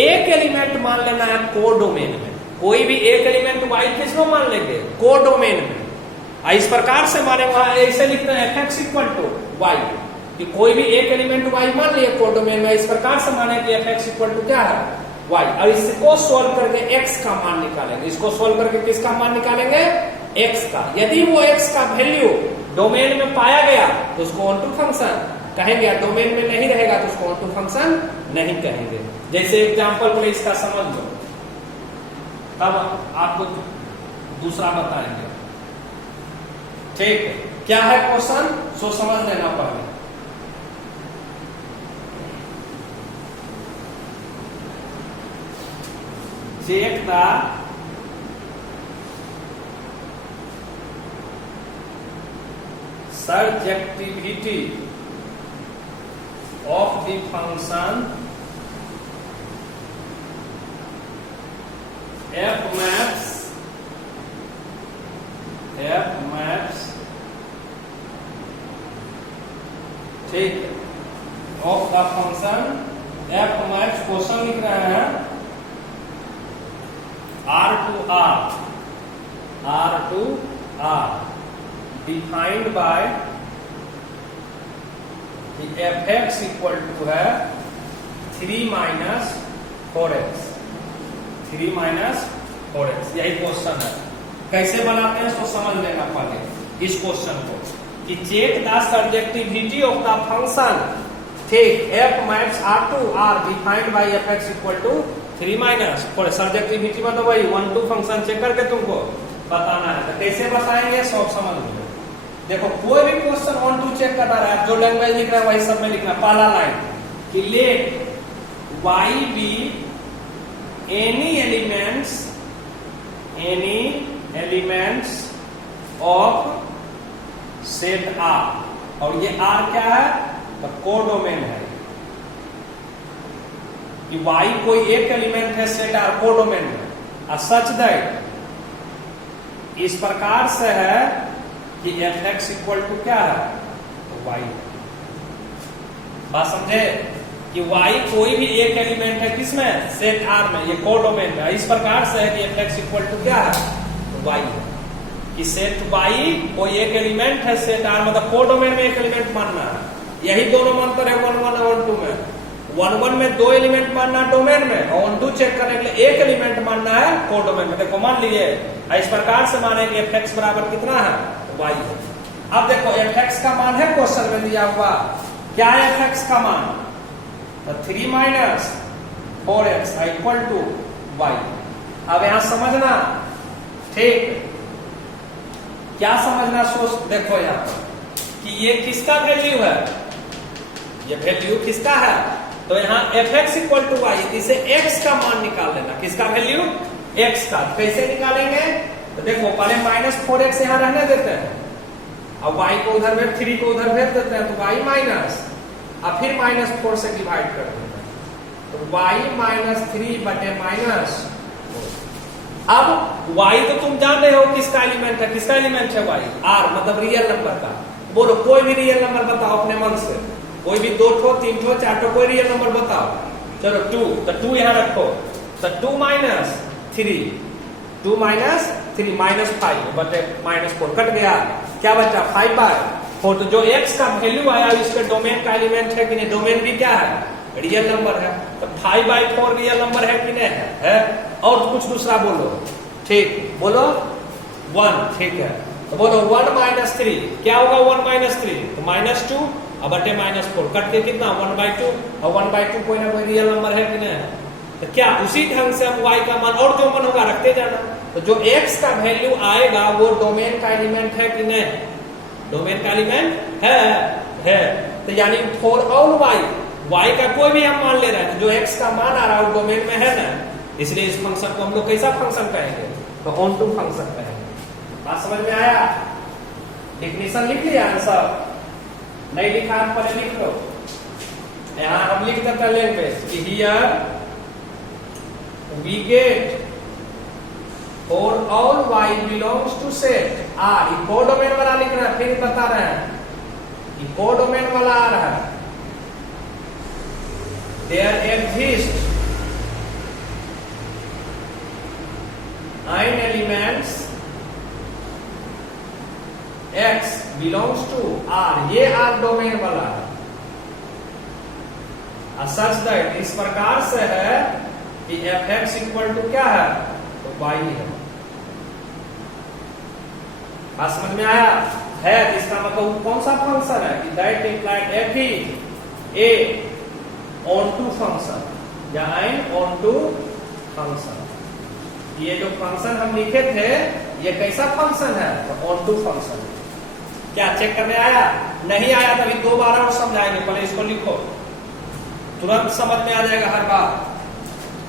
एक एलिमेंट मान लेना है को डोमेन में, कोई भी एक एलिमेंट y किस में मान लेंगे? को डोमेन में। इस प्रकार से माने वहां ऐसे लिखते हैं fx इक्वल टू y, कि कोई भी एक एलिमेंट y मान लिया को डोमेन में, इस प्रकार से माने कि fx इक्वल टू क्या है? y। और इसको सोल्व करके x का मान निकालेंगे, इसको सोल्व करके किसका मान निकालेंगे? x का। यदि वो x का वैल्यू डोमेन में पाया गया तो उसको ऑन टू फंक्शन कहेंगे, डोमेन में नहीं रहेगा तो उसको ऑन टू फंक्शन नहीं कहेंगे। जैसे एग्जांपल बोले इसका समझ लो, तब आपको दूसरा बताएंगे। ठीक है, क्या है क्वेश्चन सो समझ लेना पड़ेगा। Check the surjectivity of the function f maps ठीक, of the function f maps question लिख रहे हैं R to to R to R defined by the fx equal to है 3 minus 4x 3 minus 4x। यही क्वेश्चन है। कैसे बनाते हैं तो समझ लेना पहले इस क्वेश्चन को कि check the surjectivity of the function ठीक f maps R to R defined by fx equal to 3 minus 4। Surjectivity मतलब वही 1 2 फंक्शन चेक करके तुमको बताना है। तो कैसे बताएंगे सब समझ लो। देखो कोई भी क्वेश्चन 1 2 चेक करना है, जो लैंग्वेज लिख रहा है वही सब में लिखना। पहला लाइन कि let y be any elements of set R। और ये R क्या है तो कोडोमेन है कि y कोई एक एलिमेंट है सेट R कोडोमेन में। सच दैट इस प्रकार से है कि fx इक्वल टू क्या है तो y। बात समझे कि y कोई भी एक एलिमेंट है किसमें सेट R में, ये कोडोमेन में। इस प्रकार से है कि fx इक्वल टू क्या है तो y है कि सेट y कोई एक एलिमेंट है सेट R मतलब कोडोमेन में एक एलिमेंट मानना है। यही दोनों मंत्र है 1 1 और 2 में। 1 1 में 2 एलिमेंट मानना है डोमेन में और 1 2 चेक करने के लिए एक एलिमेंट मानना है कोडोमेन में। देखो मान लिए इस प्रकार से माने कि fx बराबर कितना है तो y है। अब देखो fx का मान है क्वेश्चन में दिया हुआ, क्या है fx का मान तो 3 minus 4x equal to y। अब यहां समझना ठीक क्या समझना सोच देखो यहाँ पर कि ये किसका वैल्यू है, ये वैल्यू किसका है तो यहाँ fx इक्वल टू y, इसे x का मान निकाल लेना। किसका वैल्यू x का। कैसे निकालेंगे तो देखो पहले -4x यहाँ रहने देते हैं और y को उधर भेज 3 को उधर भेज देते हैं तो y माइनस और फिर -4 से डिवाइड कर देते हैं तो y -3 बटे माइनस। अब y तो तुम जान रहे हो किसका एलिमेंट है, किसका एलिमेंट है y r मतलब रियल नंबर का। बोलो कोई भी रियल नंबर बताओ अपने मन से, कोई भी 2 ठो 3 ठो 4 ठो कोई रियल नंबर बताओ। चलो 2 तो 2 यहाँ रखो तो 2 minus 3 2 minus 3 -5 बटे -4 कट गया, क्या बचा 5/4। तो जो x का वैल्यू आया इसके डोमेन का एलिमेंट है कि नहीं, डोमेन भी क्या है रियल नंबर है तो 5/4 रियल नंबर है कि नहीं है। और कुछ दूसरा बोलो ठीक, बोलो 1 ठीक है तो बोलो 1 - 3 क्या होगा 1 - 3 तो -2 और बटे -4 कट के कितना 1/2 और 1/2 कोई ना कोई रियल नंबर है कि नहीं है। तो क्या उसी ढंग से हम y का मान और जो मान होगा रखते जाना। तो जो x का वैल्यू आएगा वो डोमेन का एलिमेंट है कि नहीं, डोमेन का एलिमेंट है। तो यानी फॉर ऑल y का कोई भी हम मान ले रहे हैं जो x का मान आ रहा है वो डोमेन में है ना, इसलिए इस फंक्शन को हम लोग कैसा फंक्शन कहेंगे तो ऑन टू फंक्शन कहेंगे। बात समझ में आया। डिफिनेशन लिख लिया आंसर, नहीं लिखा है पहले लिख लो। यहां हम लिख देते हैं लैंग्वेज कि here we get for all y belongs to set R। Codomain वाला लिख रहा है, फिर बता रहे हैं कि कोडोमेन वाला आ रहा है there exists n elements x belongs to R। ये R डोमेन वाला है। सच दैट इस प्रकार से है कि fx इक्वल टू क्या है तो y है। बात समझ में आया है। इसका मतलब कौन सा फंक्शन है कि that implied f is a onto function या n onto फंक्शन। ये जो फंक्शन हम लिखे थे ये कैसा फंक्शन है तो onto फंक्शन। क्या चेक करने आया, नहीं आया तभी 2 बार और समझाएंगे। पहले इसको लिखो तुरंत समझ में आ जाएगा हर बार।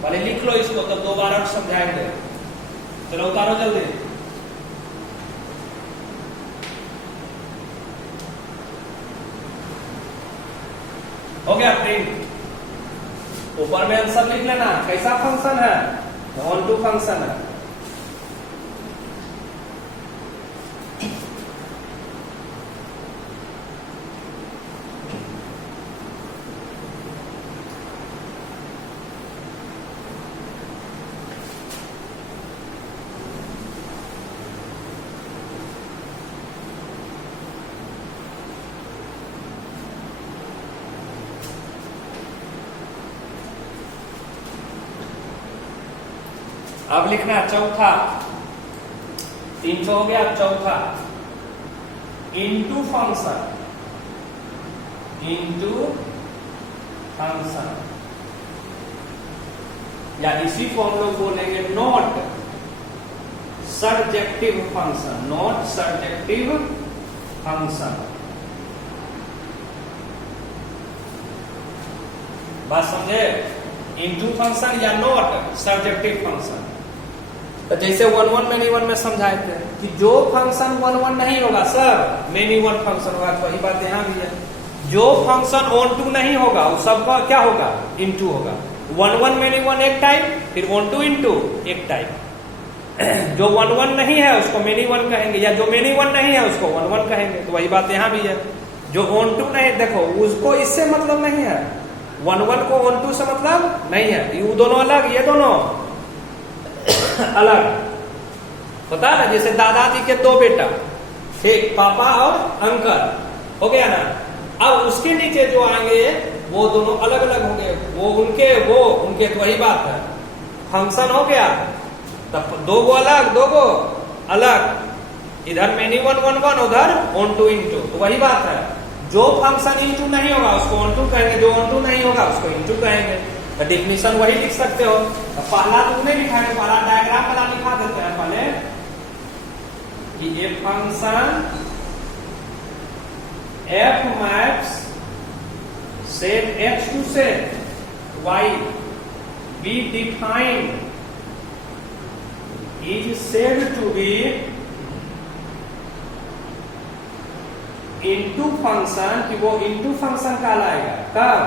पहले लिख लो इसको तो 2 बार और समझाएंगे। चलो उतारो जल्दी। हो गया प्रिंट। ऊपर में आंसर लिख लेना कैसा फंक्शन है ऑन टू फंक्शन है। अब लिखना चौथा, 300 हो गया। चौथा इनटू फंक्शन, इनटू फंक्शन, या इसी को हम लोग बोलेंगे not surjective function, not surjective function. बात समझे? इनटू फंक्शन या नॉट सर्जेक्टिव फंक्शन। तो जैसे 1 1 मेनी वन में समझाए थे कि जो फंक्शन 1 1 नहीं होगा सर मेनी वन फंक्शन होगा, तो वही बात यहां भी है। जो फंक्शन ऑन टू नहीं होगा वो सबका क्या होगा? इनटू होगा। 1 1 मेनी वन एक टाइप, फिर ऑन टू इनटू एक टाइप। जो 1 1 नहीं है उसको मेनी वन कहेंगे, या जो मेनी वन नहीं है उसको 1 1 कहेंगे। तो वही बात यहां भी है। जो ऑन टू नहीं, देखो उसको इससे मतलब नहीं है, 1 1 को ऑन टू से मतलब नहीं है। ये दोनों अलग, ये दोनों अलग होता है ना। जैसे दादाजी के 2 बेटा, एक पापा और अंकल, हो गया ना। अब उसके नीचे जो आएंगे वो दोनों अलग अलग होंगे, वो उनके तो वही बात है, फंक्शन हो गया। तब 2 गो अलग, 2 गो अलग, इधर मेनी वन 1 1, उधर ऑन टू इनटू। तो वही बात है, जो फंक्शन इनटू नहीं होगा उसको ऑन टू कहेंगे, जो ऑन टू नहीं होगा उसको इनटू कहेंगे। तो डिफिनीशन वही लिख सकते हो। तो पहला तुमने लिखा है, पहला डायग्राम वाला लिखा देते हैं पहले कि a function f maps set x to set y be defined is said to be into function, कि वो इनटू फंक्शन कहलाएगा कब?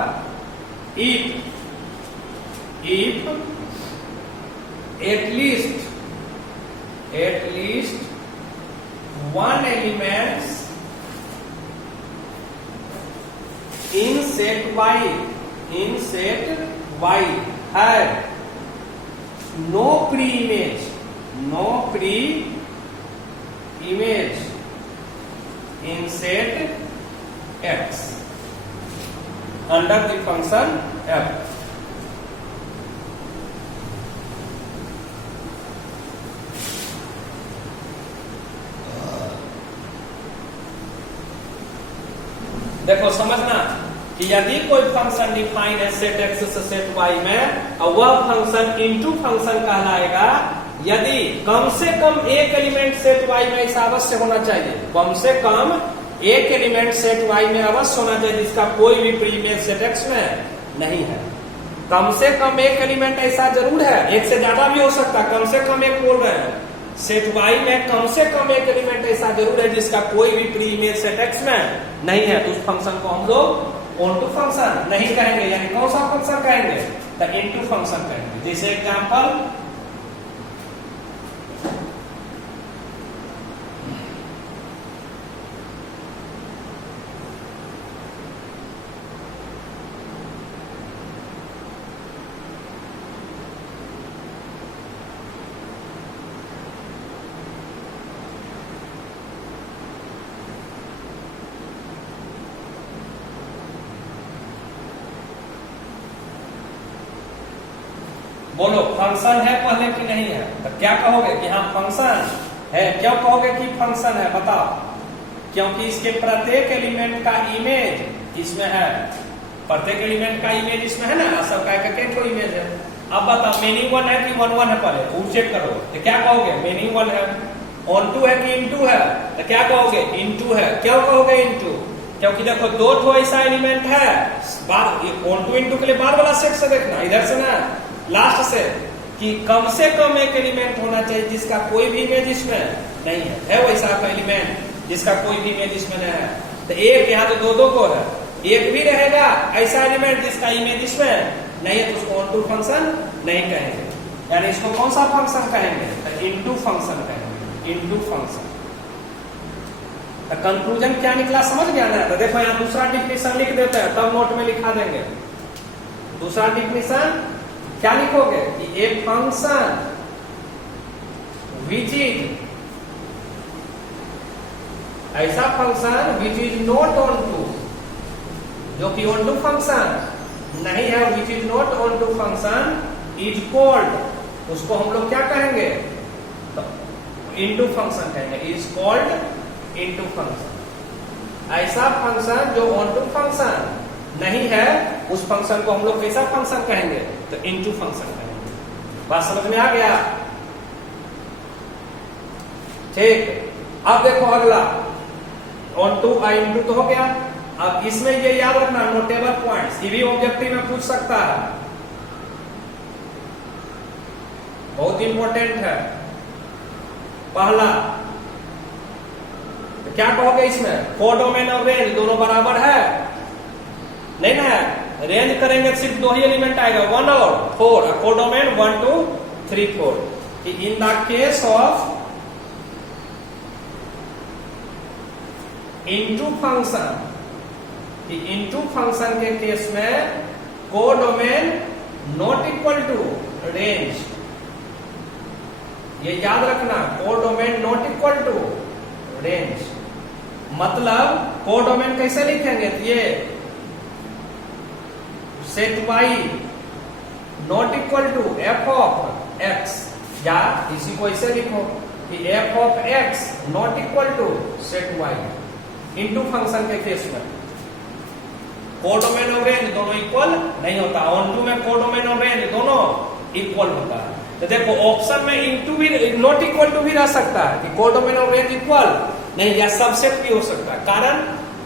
if at least one element in set y have no pre-image in set x under the function f। देखो समझना कि यदि कोई फंक्शन डिफाइन है सेट एक्स से सेट वाई में, और वह फंक्शन इनटू फंक्शन कहलाएगा यदि कम से कम एक एलिमेंट सेट वाई में ऐसा अवश्य होना चाहिए, कम से कम एक एलिमेंट सेट वाई में अवश्य होना चाहिए जिसका कोई भी प्रीइमेज सेट एक्स में नहीं है। कम से कम एक एलिमेंट ऐसा जरूर है, एक से ज्यादा भी हो सकता है, कम से कम एक बोल रहे हैं। सेट वाई में कम से कम एक एलिमेंट ऐसा जरूर है जिसका कोई भी प्री इमेज सेट एक्स में नहीं है, तो उस फंक्शन को हम लोग ऑन टू फंक्शन नहीं कहेंगे। यानी कौन सा फंक्शन कहेंगे? द इनटू फंक्शन कहेंगे। जैसे एग्जांपल, बोलो फंक्शन है पहले कि नहीं है? तो क्या कहोगे कि हाँ फंक्शन है। क्यों कहोगे कि फंक्शन है? बताओ। क्योंकि इसके प्रत्येक एलिमेंट का इमेज इसमें है, प्रत्येक एलिमेंट का इमेज इसमें है ना, सबका एक एक इमेज है। अब बताओ मेनी वन है कि 1 1 है? पहले वो चेक करो। तो क्या कहोगे? मेनी वन है। ऑन टू है कि इनटू है? तो क्या कहोगे? इनटू है। क्यों कहोगे इनटू? क्योंकि देखो 2 ठो ऐसा एलिमेंट है, ऑन टू इनटू के लिए बार वाला सेट से देखना, इधर से ना लास्ट से, कि कम से कम एक एलिमेंट होना चाहिए जिसका कोई भी इमेज इसमें नहीं है वैसा का एलिमेंट जिसका कोई भी इमेज इसमें नहीं है। तो एक यहाँ तो 2 को है, एक भी रहेगा ऐसा एलिमेंट जिसका इमेज इसमें नहीं है, तो उसको ऑन टू फंक्शन नहीं कहेंगे। यानी इसको कौन सा फंक्शन कहेंगे? तो इनटू फंक्शन कहेंगे, इनटू फंक्शन। तो कंक्लूजन क्या निकला समझ गया ना? तो देखो यहाँ दूसरा डिफिनेशन लिख देते हैं, तब नोट में लिखा देंगे। दूसरा डिफिनेशन क्या लिखोगे? कि ए फंक्शन विच इज, ऐसा function which is not onto, जो कि ऑन टू फंक्शन नहीं है, which is not onto function is called उसको हम लोग क्या कहेंगे, तो इनटू फंक्शन कहेंगे, इज कॉल्ड इनटू फंक्शन। ऐसा फंक्शन जो ऑनटू फंक्शन नहीं है, उस फंक्शन को हम लोग कैसा फंक्शन कहेंगे, तो इनटू फंक्शन कहेंगे। बात समझ में आ गया? ठीक, अब देखो अगला ऑनटू इनटू तो हो गया। अब इसमें ये याद रखना नोटेबल पॉइंट्स, ये भी ऑब्जेक्टिव में पूछ सकता है, बहुत इंपॉर्टेंट है। पहला तो क्या कहोगे इसमें, कोडोमेन और रेंज दोनों बराबर है, नहीं ना? रेंज करेंगे सिर्फ दो ही एलिमेंट आएगा, 1 और 4, codomain 1 2 3 4। In the case of into function, into function के केस में codomain not equal to range, ये याद रखना, codomain not equal to range. मतलब कोडोमेन कैसे लिखेंगे, तो ये set y not equal to f of x, या इसी को ऐसे लिखो कि f of x not equal to set y. Into function के केस में कोडोमेन और रेंज दोनों इक्वल नहीं होता, ऑनटू में कोडोमेन और रेंज दोनों इक्वल होता है। तो देखो ऑप्शन में इनटू भी नॉट इक्वल टू भी रह सकता है कि कोडोमेन और रेंज इक्वल नहीं, या सबसेट भी हो सकता है। कारण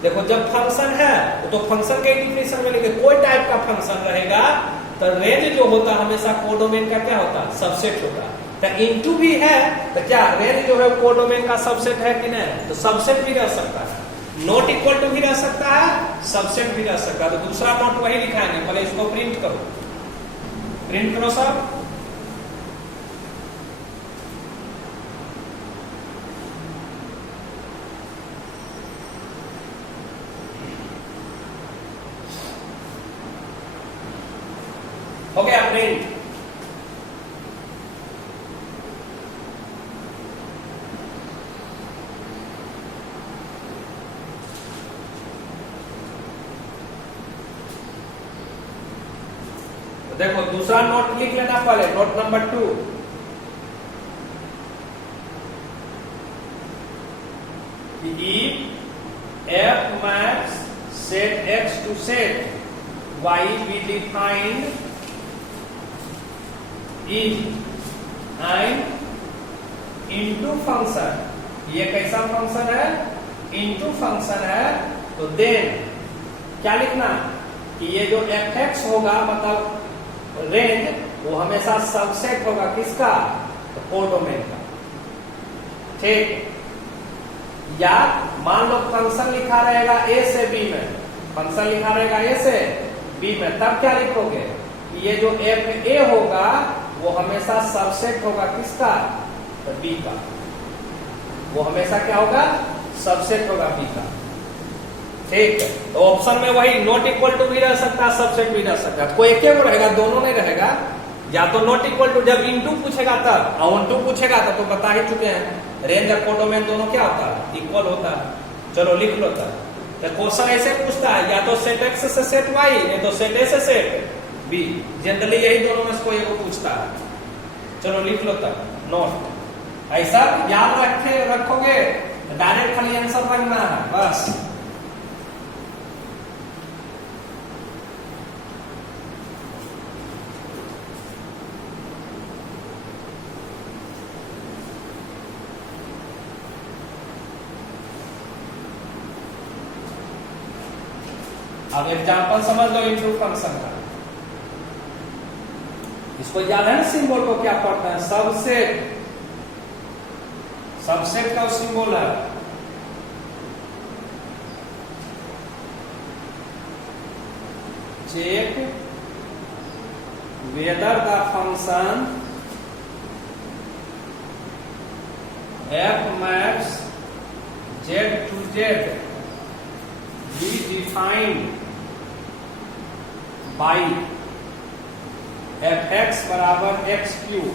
देखो जब फंक्शन है तो फंक्शन के डिफिनेशन में लिखे कोई टाइप का फंक्शन रहेगा तो रेंज जो होता हमेशा कोडोमेन का क्या होता, सबसेट होता। तो इनटू भी है तो क्या रेंज जो है कोडोमेन का सबसेट है कि नहीं, तो सबसेट भी रह सकता है, नॉट इक्वल टू भी रह सकता है, सबसेट भी रह सकता है। तो दूसरा नोट वही लिखाएंगे, पहले इसको प्रिंट करो, प्रिंट करो सब। हो गया प्रिंट। तो देखो दूसरा नोट लिख लेना पहले, note number 2। F maps set X to set Y we defined is and into function, ये कैसा फंक्शन है, into फंक्शन है। तो देन क्या लिखना कि ये जो fx होगा मतलब रेंज, वो हमेशा सबसेट होगा किसका, तो कोडोमेन का। ठीक, या मान लो फंक्शन लिखा रहेगा a से b में, फंक्शन लिखा रहेगा a से b में, तब क्या लिखोगे कि ये जो f a होगा वो हमेशा सबसेट होगा किसका, तो b का। वो हमेशा क्या होगा, सबसेट होगा b का। ठीक, तो ऑप्शन में वही नॉट इक्वल टू भी रह सकता है, सबसेट भी रह सकता है, कोई एक ही रहेगा, दोनों नहीं रहेगा। या तो नॉट इक्वल टू जब इनटू पूछेगा तब, और ऑनटू पूछेगा तब, तो बता ही चुके हैं रेंज और कोडोमेन दोनों क्या होता है, इक्वल होता है। चलो लिख लो तब। तो क्वेश्चन ऐसे पूछता है, या तो सेट एक्स से सेट वाई, नहीं तो सेट ए से सेट बी, जनरली यही दोनों में से कोई एक पूछता है। चलो लिख लो तब नोट, ऐसा याद रखोगे डायरेक्ट खाली आंसर रखना है बस। अब एग्जांपल समझ लो इनटू फंक्शन का, इसको याद है ना सिंबल को क्या पढ़ता है, सबसेट, सबसेट का सिंबल है check whether the function f maps z to z be defined by fx बराबर x cube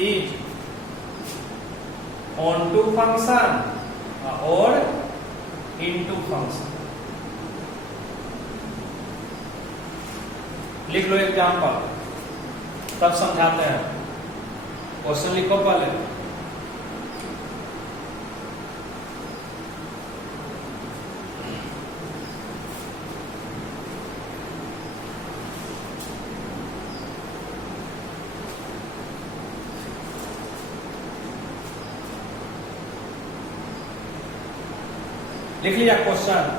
is onto function और इनटू फंक्शन। लिख लो एग्जांपल, तब समझाते हैं। क्वेश्चन लिखो पहले। लिख लिया क्वेश्चन।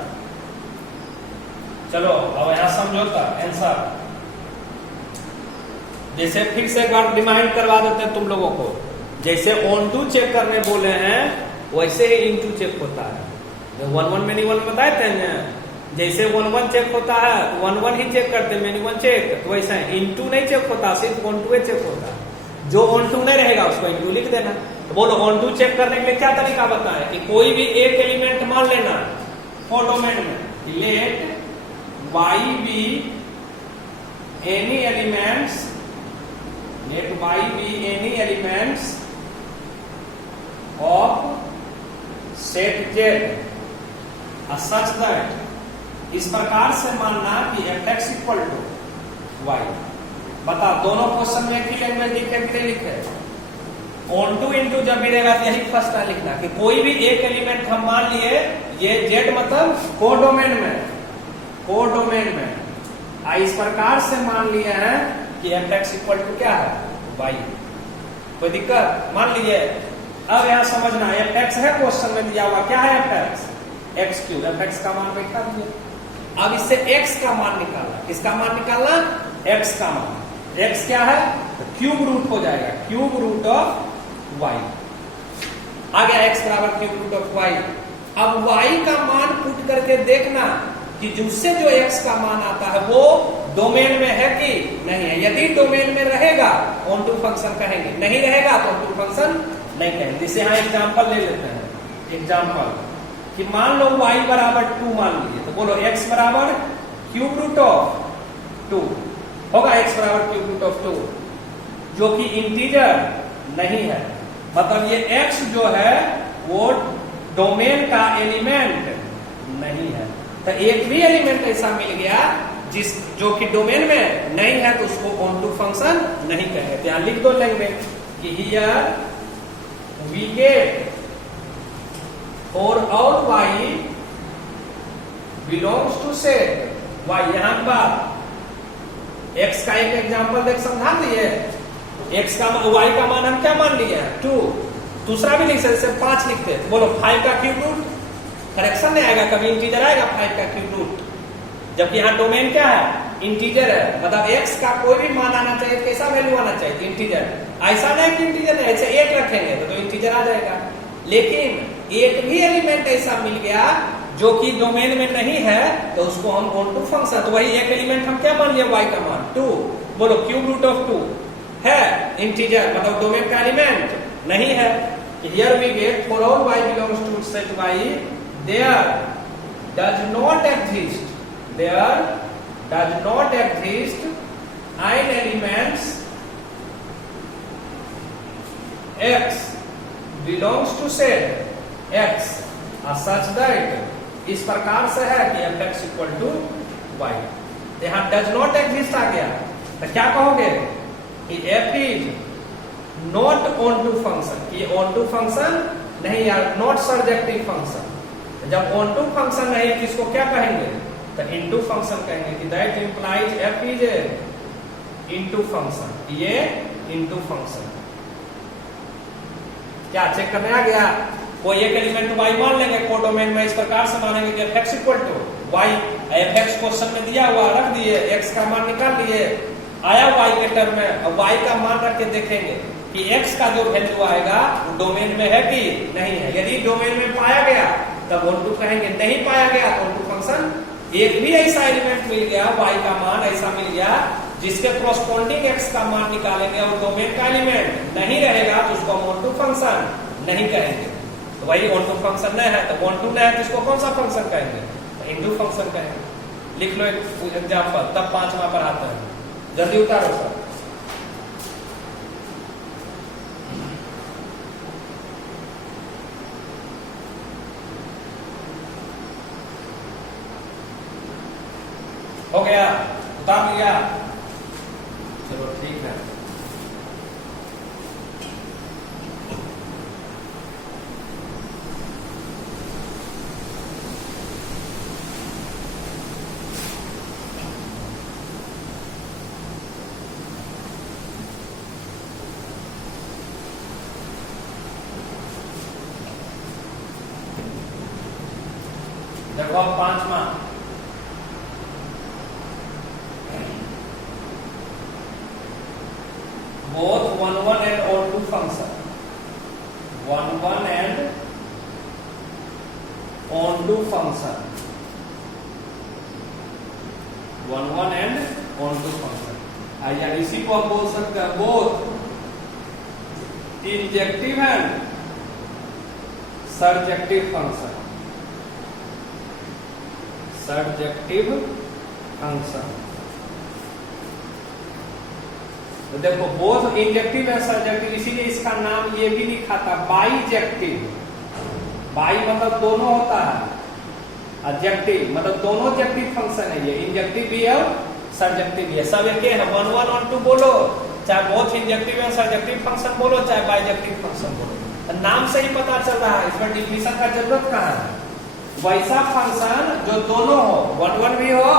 चलो अब यहां समझौता आंसर। जैसे फिर से एक बार रिमाइंड करवा देते हैं तुम लोगों को। जैसे ऑन टू चेक करने बोले हैं वैसे ही इन टू चेक होता है। 1-1 मैन्युअल में बताए थे ना, जैसे 1-1 चेक होता है 1-1 ही चेक करते हैं मैन्युअल चेक, तो वैसा इन टू नहीं चेक होता, सिर्फ ऑन टू चेक होता है। जो ऑन टू नहीं रहेगा उसको इन टू लिख देना। तो बोलो ऑन टू चेक करने के लिए क्या तरीका बताए कि कोई भी एक एलिमेंट मान लेना फॉर डोमेन में, let y be any elements, let y be any elements of set z such that, इस प्रकार से मानना कि fx इक्वल टू y। बता दोनों क्वेश्चन में एक ही लैंग्वेज लिखे कि नहीं लिखे? ऑन टू इंटू जब भी रहेगा यही फर्स्ट है लिखना कि कोई भी एक एलिमेंट हम मान लिए, ये जेड मतलब कोडोमेन में, कोडोमेन में इस प्रकार से मान लिया है कि fx इक्वल टू क्या है y। कोई दिक्कत? मान लिए। अब यहां समझना fx है, क्वेश्चन में दिया हुआ क्या है fx, x क्यूब। fx का मान बैठा दिए। अब इससे x का मान निकालना। किसका मान निकालना? x का मान। x क्या है? तो क्यूब रूट हो जाएगा, क्यूब रूट ऑफ y आ गया। x बराबर क्यूब रूट ऑफ y। अब y का मान पुट करके देखना कि जिससे जो x का मान आता है वो डोमेन में है कि नहीं है। यदि डोमेन में रहेगा ऑन टू फंक्शन कहेंगे, नहीं रहेगा तो ऑन टू फंक्शन नहीं कहेंगे। जैसे यहाँ एग्जाम्पल ले लेते हैं। एग्जाम्पल कि मान लो y बराबर 2 मान लीजिए, तो बोलो x बराबर क्यूब रूट ऑफ 2 होगा। x बराबर क्यूब रूट ऑफ 2 जो कि इंटीजर नहीं है, मतलब ये x जो है वो डोमेन का एलिमेंट नहीं है। तो एक भी एलिमेंट ऐसा मिल गया जिस जो कि डोमेन में नहीं है तो उसको ऑन टू फंक्शन नहीं कहेंगे। तो यहां लिख दो लैंग्वेज कि here we get for all y belongs to set y। यहां की बात x का एक एग्जांपल देख समझा दिए। x का y का मान हम क्या मान लिए? 2। दूसरा भी लिख सकते 5 लिखते। बोलो 5 का क्यूब रूट, करेक्शन नहीं आएगा, कभी इंटीजर आएगा 5 का क्यूब रूट, जबकि यहाँ डोमेन क्या है? इंटीजर है। मतलब x का कोई भी मान आना चाहिए, कैसा वैल्यू आना चाहिए? इंटीजर। ऐसा नहीं कि इंटीजर नहीं, ऐसे 1 रखेंगे तो इंटीजर आ जाएगा। लेकिन एक भी एलिमेंट ऐसा मिल गया जो कि डोमेन में नहीं है तो उसको हम ऑन टू फंक्शन, तो वही एक एलिमेंट हम क्या मान लिया? y का मान 2। बोलो क्यूब रूट ऑफ 2 है इंटीजर, मतलब डोमेन का एलिमेंट नहीं है। Here we get for all y belongs to set y there does not exist, there does not exist an elements x belongs to set x such that इस प्रकार से है कि fx इक्वल टू y। यहां does not exist आ गया तो क्या कहोगे कि f is not on to function, कि on to function नहीं यार, not surjective function। जब on to function नहीं है किसको क्या कहेंगे? तो into function कहेंगे कि that implies f is a into function, ये into function। क्या चेक करने आ गया? कोई एक एलिमेंट y मान लेंगे कोडोमेन में, इस प्रकार से मानेंगे कि fx equal to y। fx question में दिया हुआ रख दिए, x का मान निकाल लिए, आया y के टर्म में। अब y का मान रख के देखेंगे कि x का जो वैल्यू आएगा वो डोमेन में है कि नहीं है। यदि डोमेन में पाया गया तब ऑन टू कहेंगे, नहीं पाया गया तो ऑन टू फंक्शन। एक भी ऐसा एलिमेंट मिल गया y का मान ऐसा मिल गया जिसके कॉरस्पॉन्डिंग x का मान निकालेंगे और डोमेन का एलिमेंट नहीं रहेगा तो उसको हम ऑन टू फंक्शन नहीं कहेंगे। तो वही ऑन टू फंक्शन नहीं है, तो ऑन टू नहीं है तो इसको कौन सा फंक्शन कहेंगे? तो इनटू फंक्शन कहेंगे। लिख लो एक एग्जाम्पल, तब 5वां पढ़ाते हैं। जल्दी उतारो सर। हो गया? उतार लिया? चलो ठीक है। देखो अब पांचवा, both 1 1 and onto function, 1 1 and onto function, 1 1 and onto function। या इसी को आप बोल सकते हैं both injective and surjective function, surjective function. तो देखो बोथ इंजेक्टिव एंड सर्जेक्टिव, इसीलिए इसका नाम ये भी लिखा था बाइजेक्टिव। बाई मतलब दोनों होता है, ऑब्जेक्टिव मतलब दोनों ऑब्जेक्टिव फंक्शन है ये, इंजेक्टिव भी है और सर्जेक्टिव भी है। सब एक है, 1 1 1 2 बोलो, चाहे both injective and surjective function बोलो, चाहे बाइजेक्टिव फंक्शन बोलो, तो नाम से ही पता चल रहा है, इसमें डिफिनेशन का जरूरत कहाँ है। वैसा फंक्शन जो दोनों हो, 1 1 भी हो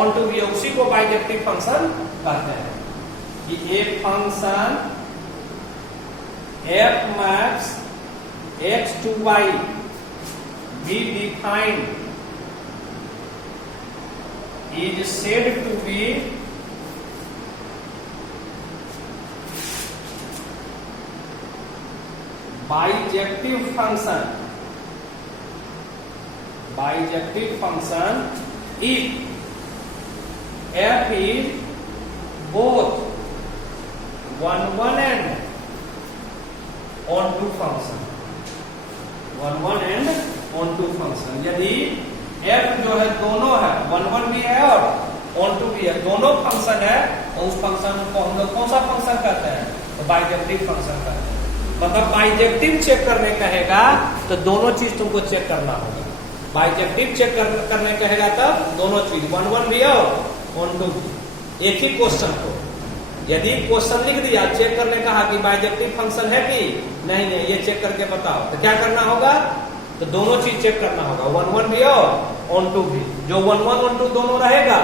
ऑन टू भी हो, उसी को बाइजेक्टिव फंक्शन कहते हैं। कि एक function f max x to y be defined is said to be bijective function, bijective function if f is both 1 1 and onto function, 1 1 and onto function। यदि f जो है दोनों है, 1 1 भी है और onto भी है, दोनों फंक्शन है, तो उस फंक्शन को हम लोग कौन सा फंक्शन कहते हैं, तो बाइजेक्टिव फंक्शन कहते हैं। मतलब बाइजेक्टिव चेक करने कहेगा तो दोनों चीज तुमको चेक करना होगा। बाइजेक्टिव चेक करने कहेगा तब दोनों चीज, 1 1 भी और onto भी। एक ही क्वेश्चन को यदि क्वेश्चन लिख दिया, चेक करने कहा कि बाइजेक्टिव फंक्शन है कि नहीं है, ये चेक करके बताओ, तो क्या करना होगा, तो दोनों चीज चेक करना होगा, 1 1 भी और onto भी। जो 1 1 onto दोनों रहेगा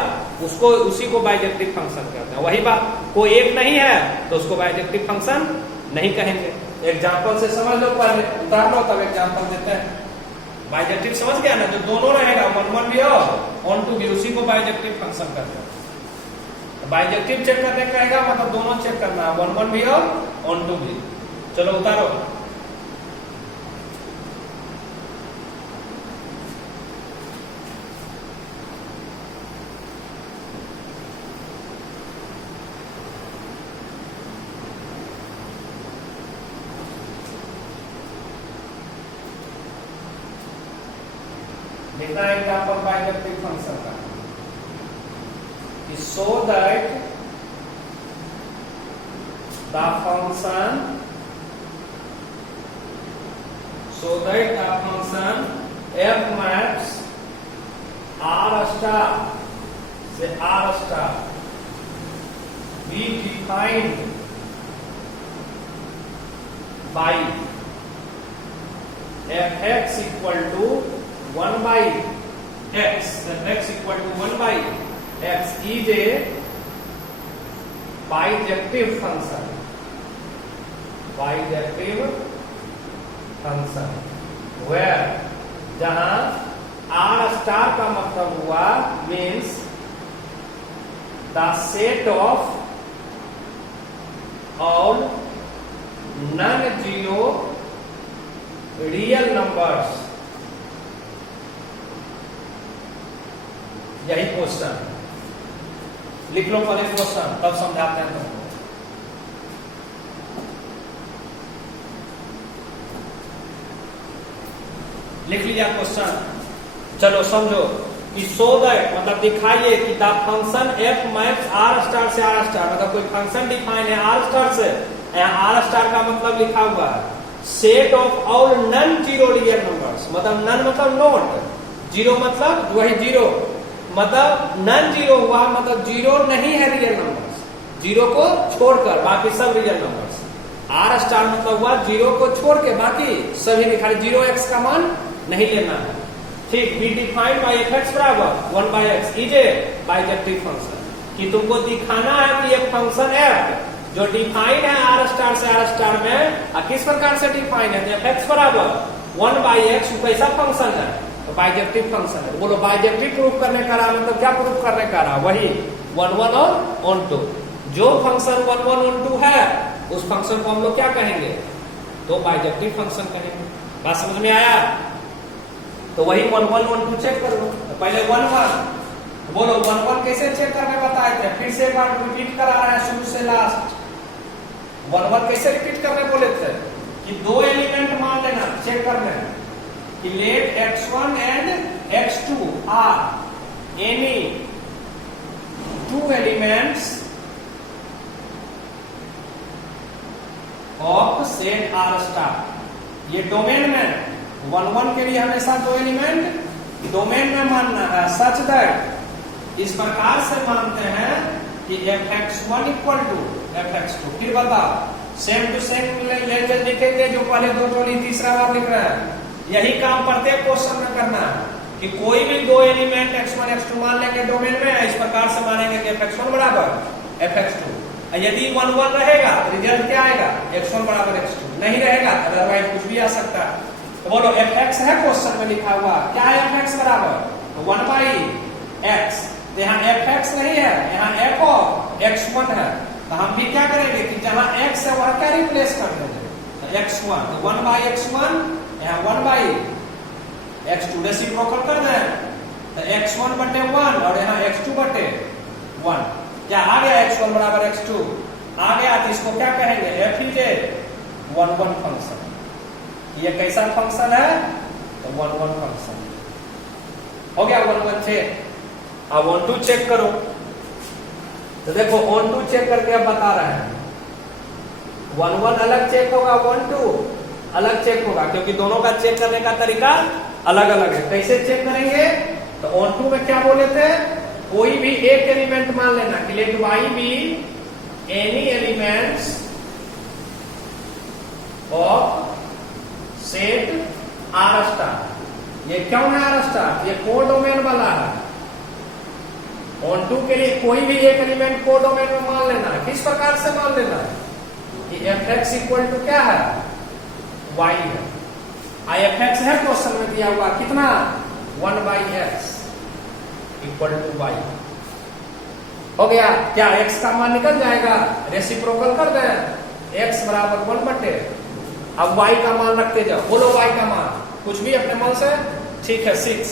उसको, उसी को बाइजेक्टिव फंक्शन कहते हैं। वही बात, कोई एक नहीं है तो उसको बाइजेक्टिव फंक्शन नहीं कहेंगे। एग्जाम्पल से समझ लो, पहले उतार लो तब एग्जाम्पल देते हैं। बाइजेक्टिव समझ गया ना, जो दोनों रहेगा 1 1 भी और onto भी, उसी को बाइजेक्टिव फंक्शन कहते हैं। बाइजेक्टिव चेक करने कहेगा मतलब दोनों चेक करना है, 1 1 भी और onto भी। चलो उतारो। लिखना है एग्जाम्पल बाइजेक्टिव फंक्शन का, so that the function f max r star से r star be defined by fx equal to 1 by x, f x equal to 1 by x is a bijective function, bijective function where जहां r star का मतलब हुआ means the set of all non-zero real numbers। यही क्वेश्चन लिख लो पहले क्वेश्चन, तब समझाते हैं तुमको। लिख लिया क्वेश्चन, चलो समझो कि सो दैट मतलब दिखाइए कि the function f maps r star से r स्टार, मतलब कोई फंक्शन डिफाइन है r स्टार से, r स्टार का मतलब लिखा हुआ है set of all non zero real numbers, मतलब नन मतलब नोट, जीरो मतलब वही जीरो, मतलब नन जीरो हुआ मतलब जीरो नहीं है रियल नंबर्स, जीरो को छोड़कर बाकी सब रियल नंबर्स। आर स्टार मतलब हुआ जीरो को छोड़ के बाकी सभी लिखा, जीरो एक्स का मान नहीं लेना है, ठीक। Be defined by f x बराबर 1 by x is a bijective function, कि तुमको दिखाना है कि एक फंक्शन एफ जो डिफाइंड है आर स्टार से आर स्टार में, किस प्रकार से डिफाइंड है, एफ एक्स बराबर 1 बाय एक्स कैसा फंक्शन है, तो बाइजेक्टिव फंक्शन है। बोलो बाइजेक्टिव प्रूफ करने का रहा मतलब क्या प्रूफ करने का रहा? वही 1 1 और ऑन 2। जो फंक्शन 1 1 ऑन 2 है उस फंक्शन को हम लोग क्या कहेंगे? तो बाइजेक्टिव फंक्शन कहेंगे। बात समझ में आया? तो वही 1 1 ऑन 2 चेक कर लो। तो पहले 1 1 बोलो 1 1 कैसे चेक करके बताए थे? फिर से एक बार रिपीट करा रहा है शुरू से लास्ट। 1 1 कैसे रिपीट करने बोले थे? कि दो एलिमेंट मान लेना, चेक करना है कि let x1 and x2 are any two elements of set R star. ये डोमेन में 1 1 के लिए हमेशा दो एलिमेंट डोमेन में मानना है। सच दैट इस प्रकार से मानते हैं कि fx1 इक्वल टू fx2। फिर बताओ सेम टू सेम लेंगे लिखेंगे जो पहले दो टोली तीसरा बार लिख रहे हैं। यही काम प्रत्येक क्वेश्चन में करना है कि कोई भी दो एलिमेंट x1 x2 मान लेंगे डोमेन में। इस प्रकार से मानेंगे कि fx1 बराबर fx2। यदि 1 1 रहेगा रिजल्ट क्या आएगा? x1 बराबर x2। नहीं रहेगा अदरवाइज कुछ भी आ सकता है। तो बोलो fx है क्वेश्चन में लिखा हुआ, क्या है fx बराबर 1/x। तो यहाँ fx नहीं है, यहाँ f ऑफ x1 है। तो हम भी क्या करेंगे कि जहां x है वहां क्या रिप्लेस कर देंगे? तो x1 तो 1/x1, यहाँ 1/x2 रेसिप्रोकल कर दें। तो x1/1 और यहाँ x2/1। क्या आ गया? x1 बराबर x2 आ गया। तो इसको क्या कहेंगे? f is a 1 1 function. ये कैसा फंक्शन है? तो 1 1 फंक्शन हो गया। 1 1 चेक। अब 1 2 चेक करो। तो देखो 1 2 चेक करके अब बता रहे हैं 1 1 अलग चेक होगा, 1 2 अलग चेक होगा, क्योंकि दोनों का चेक करने का तरीका अलग अलग है। कैसे चेक करेंगे? तो 1 2 में क्या बोले थे? कोई भी एक एलिमेंट मान लेना कि let y be any elements of set R star. ये क्यों है आर स्टार? ये कोडोमेन वाला है। ऑन 2 के लिए कोई भी एक एलिमेंट कोडोमेन में मान लेना। किस प्रकार से मान लेना है कि fx इक्वल टू क्या है? y है। fx है क्वेश्चन में दिया हुआ कितना? 1/x equal to y। हो गया। क्या x का मान निकल जाएगा? रेसिप्रोकल कर दें x बराबर 1/। अब y का मान रखते जाओ। बोलो y का मान कुछ भी अपने मन से। ठीक है 6।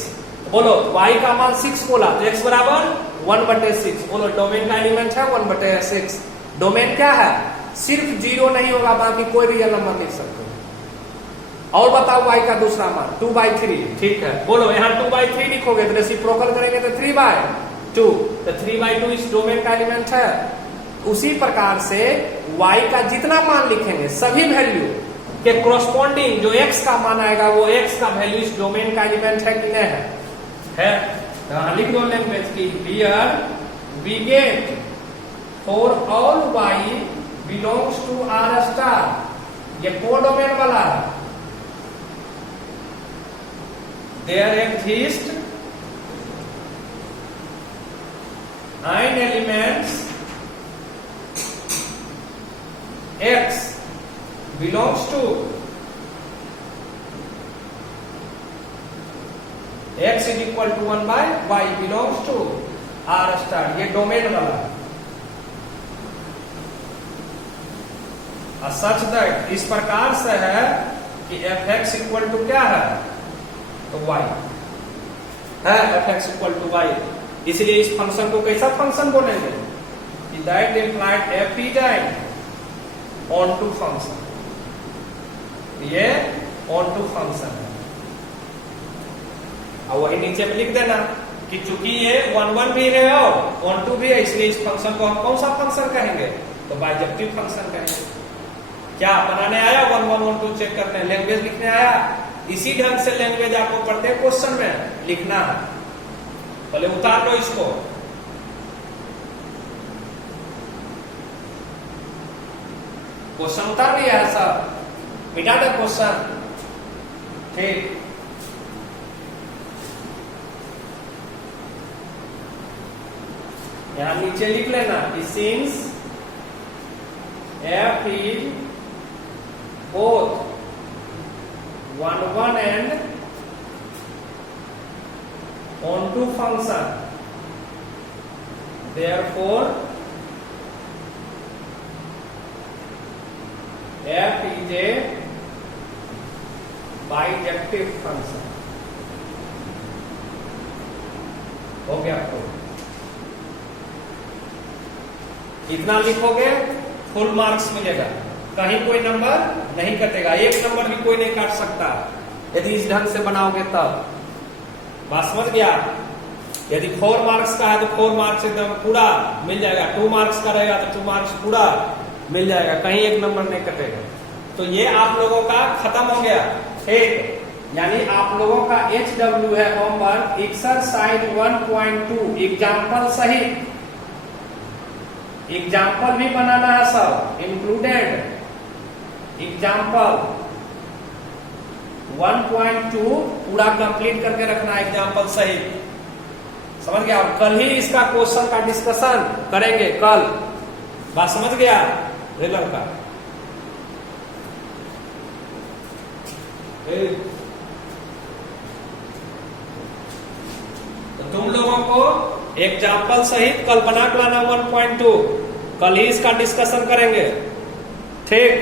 बोलो y का मान 6 बोला तो x बराबर 1/6। बोलो डोमेन का एलिमेंट है 1/6। डोमेन क्या है? सिर्फ 0 नहीं होगा, बाकी कोई रियल नंबर लिख सकते हो। और बताओ y का दूसरा मान 2/3। ठीक है। बोलो यहाँ 2/3 लिखोगे तो रेसिप्रोकल करेंगे तो 3/2। तो 3/2 इस डोमेन का एलिमेंट है। उसी प्रकार से y का जितना मान लिखेंगे सभी वैल्यू के कोरस्पॉन्डिंग जो x का मान आएगा वो x का वैल्यू इस डोमेन का एलिमेंट है कि नहीं है? तो लिख दो लैंग्वेज की here we get for all y belongs to R star. ये कोडोमेन वाला है। There exist n elements x belongs to x is equal to 1/y belongs to r star। ये डोमेन वाला है। सच दैट इस प्रकार से है कि fx इक्वल टू क्या है? तो y है। fx equal to y। इसलिए इस फंक्शन को कैसा फंक्शन बोलेंगे? That implied f is an onto function. ये ऑनटू फंक्शन है। और वही नीचे में लिख देना कि चूंकि ये 1 1 भी है और ऑनटू भी है, इसलिए इस फंक्शन को हम कौन सा फंक्शन कहेंगे? तो बाइजेक्टिव फंक्शन कहेंगे। क्या बनाने आया? 1 1 1 2 चेक करने लैंग्वेज लिखने आया? इसी ढंग से लैंग्वेज आपको प्रत्येक क्वेश्चन में लिखना है। पहले उतार लो इसको। क्वेश्चन उतार लिया है सब, मिटा दे क्वेश्चन। ठीक। यहां नीचे लिख लेना कि since f is both 1 1 and onto function, therefore f is a bijective function। हो गया आपको? इतना लिखोगे फुल मार्क्स मिलेगा, कहीं कोई नंबर नहीं कटेगा, एक नंबर भी कोई नहीं काट सकता यदि इस ढंग से बनाओगे तब। बात समझ गया? यदि 4 मार्क्स का है तो 4 मार्क्स एकदम पूरा मिल जाएगा, 2 मार्क्स का रहेगा तो 2 मार्क्स पूरा मिल जाएगा, कहीं एक नंबर नहीं कटेगा। तो ये आप लोगों का खत्म हो गया। ठीक, यानी आप लोगों का HW है होमवर्क एक्सरसाइज 1.2 एग्जाम्पल सहित, एग्जाम्पल भी बनाना है सब इंक्लूडेड। एग्जाम्पल 1.2 पूरा कंप्लीट करके रखना एग्जाम्पल सहित, समझ गया? कल ही इसका क्वेश्चन का डिस्कशन करेंगे कल। बात समझ गया? रेलर का तो तुम लोगों को एग्जाम्पल सहित कल बना के लाना 1.2, कल ही इसका डिस्कशन करेंगे। ठीक।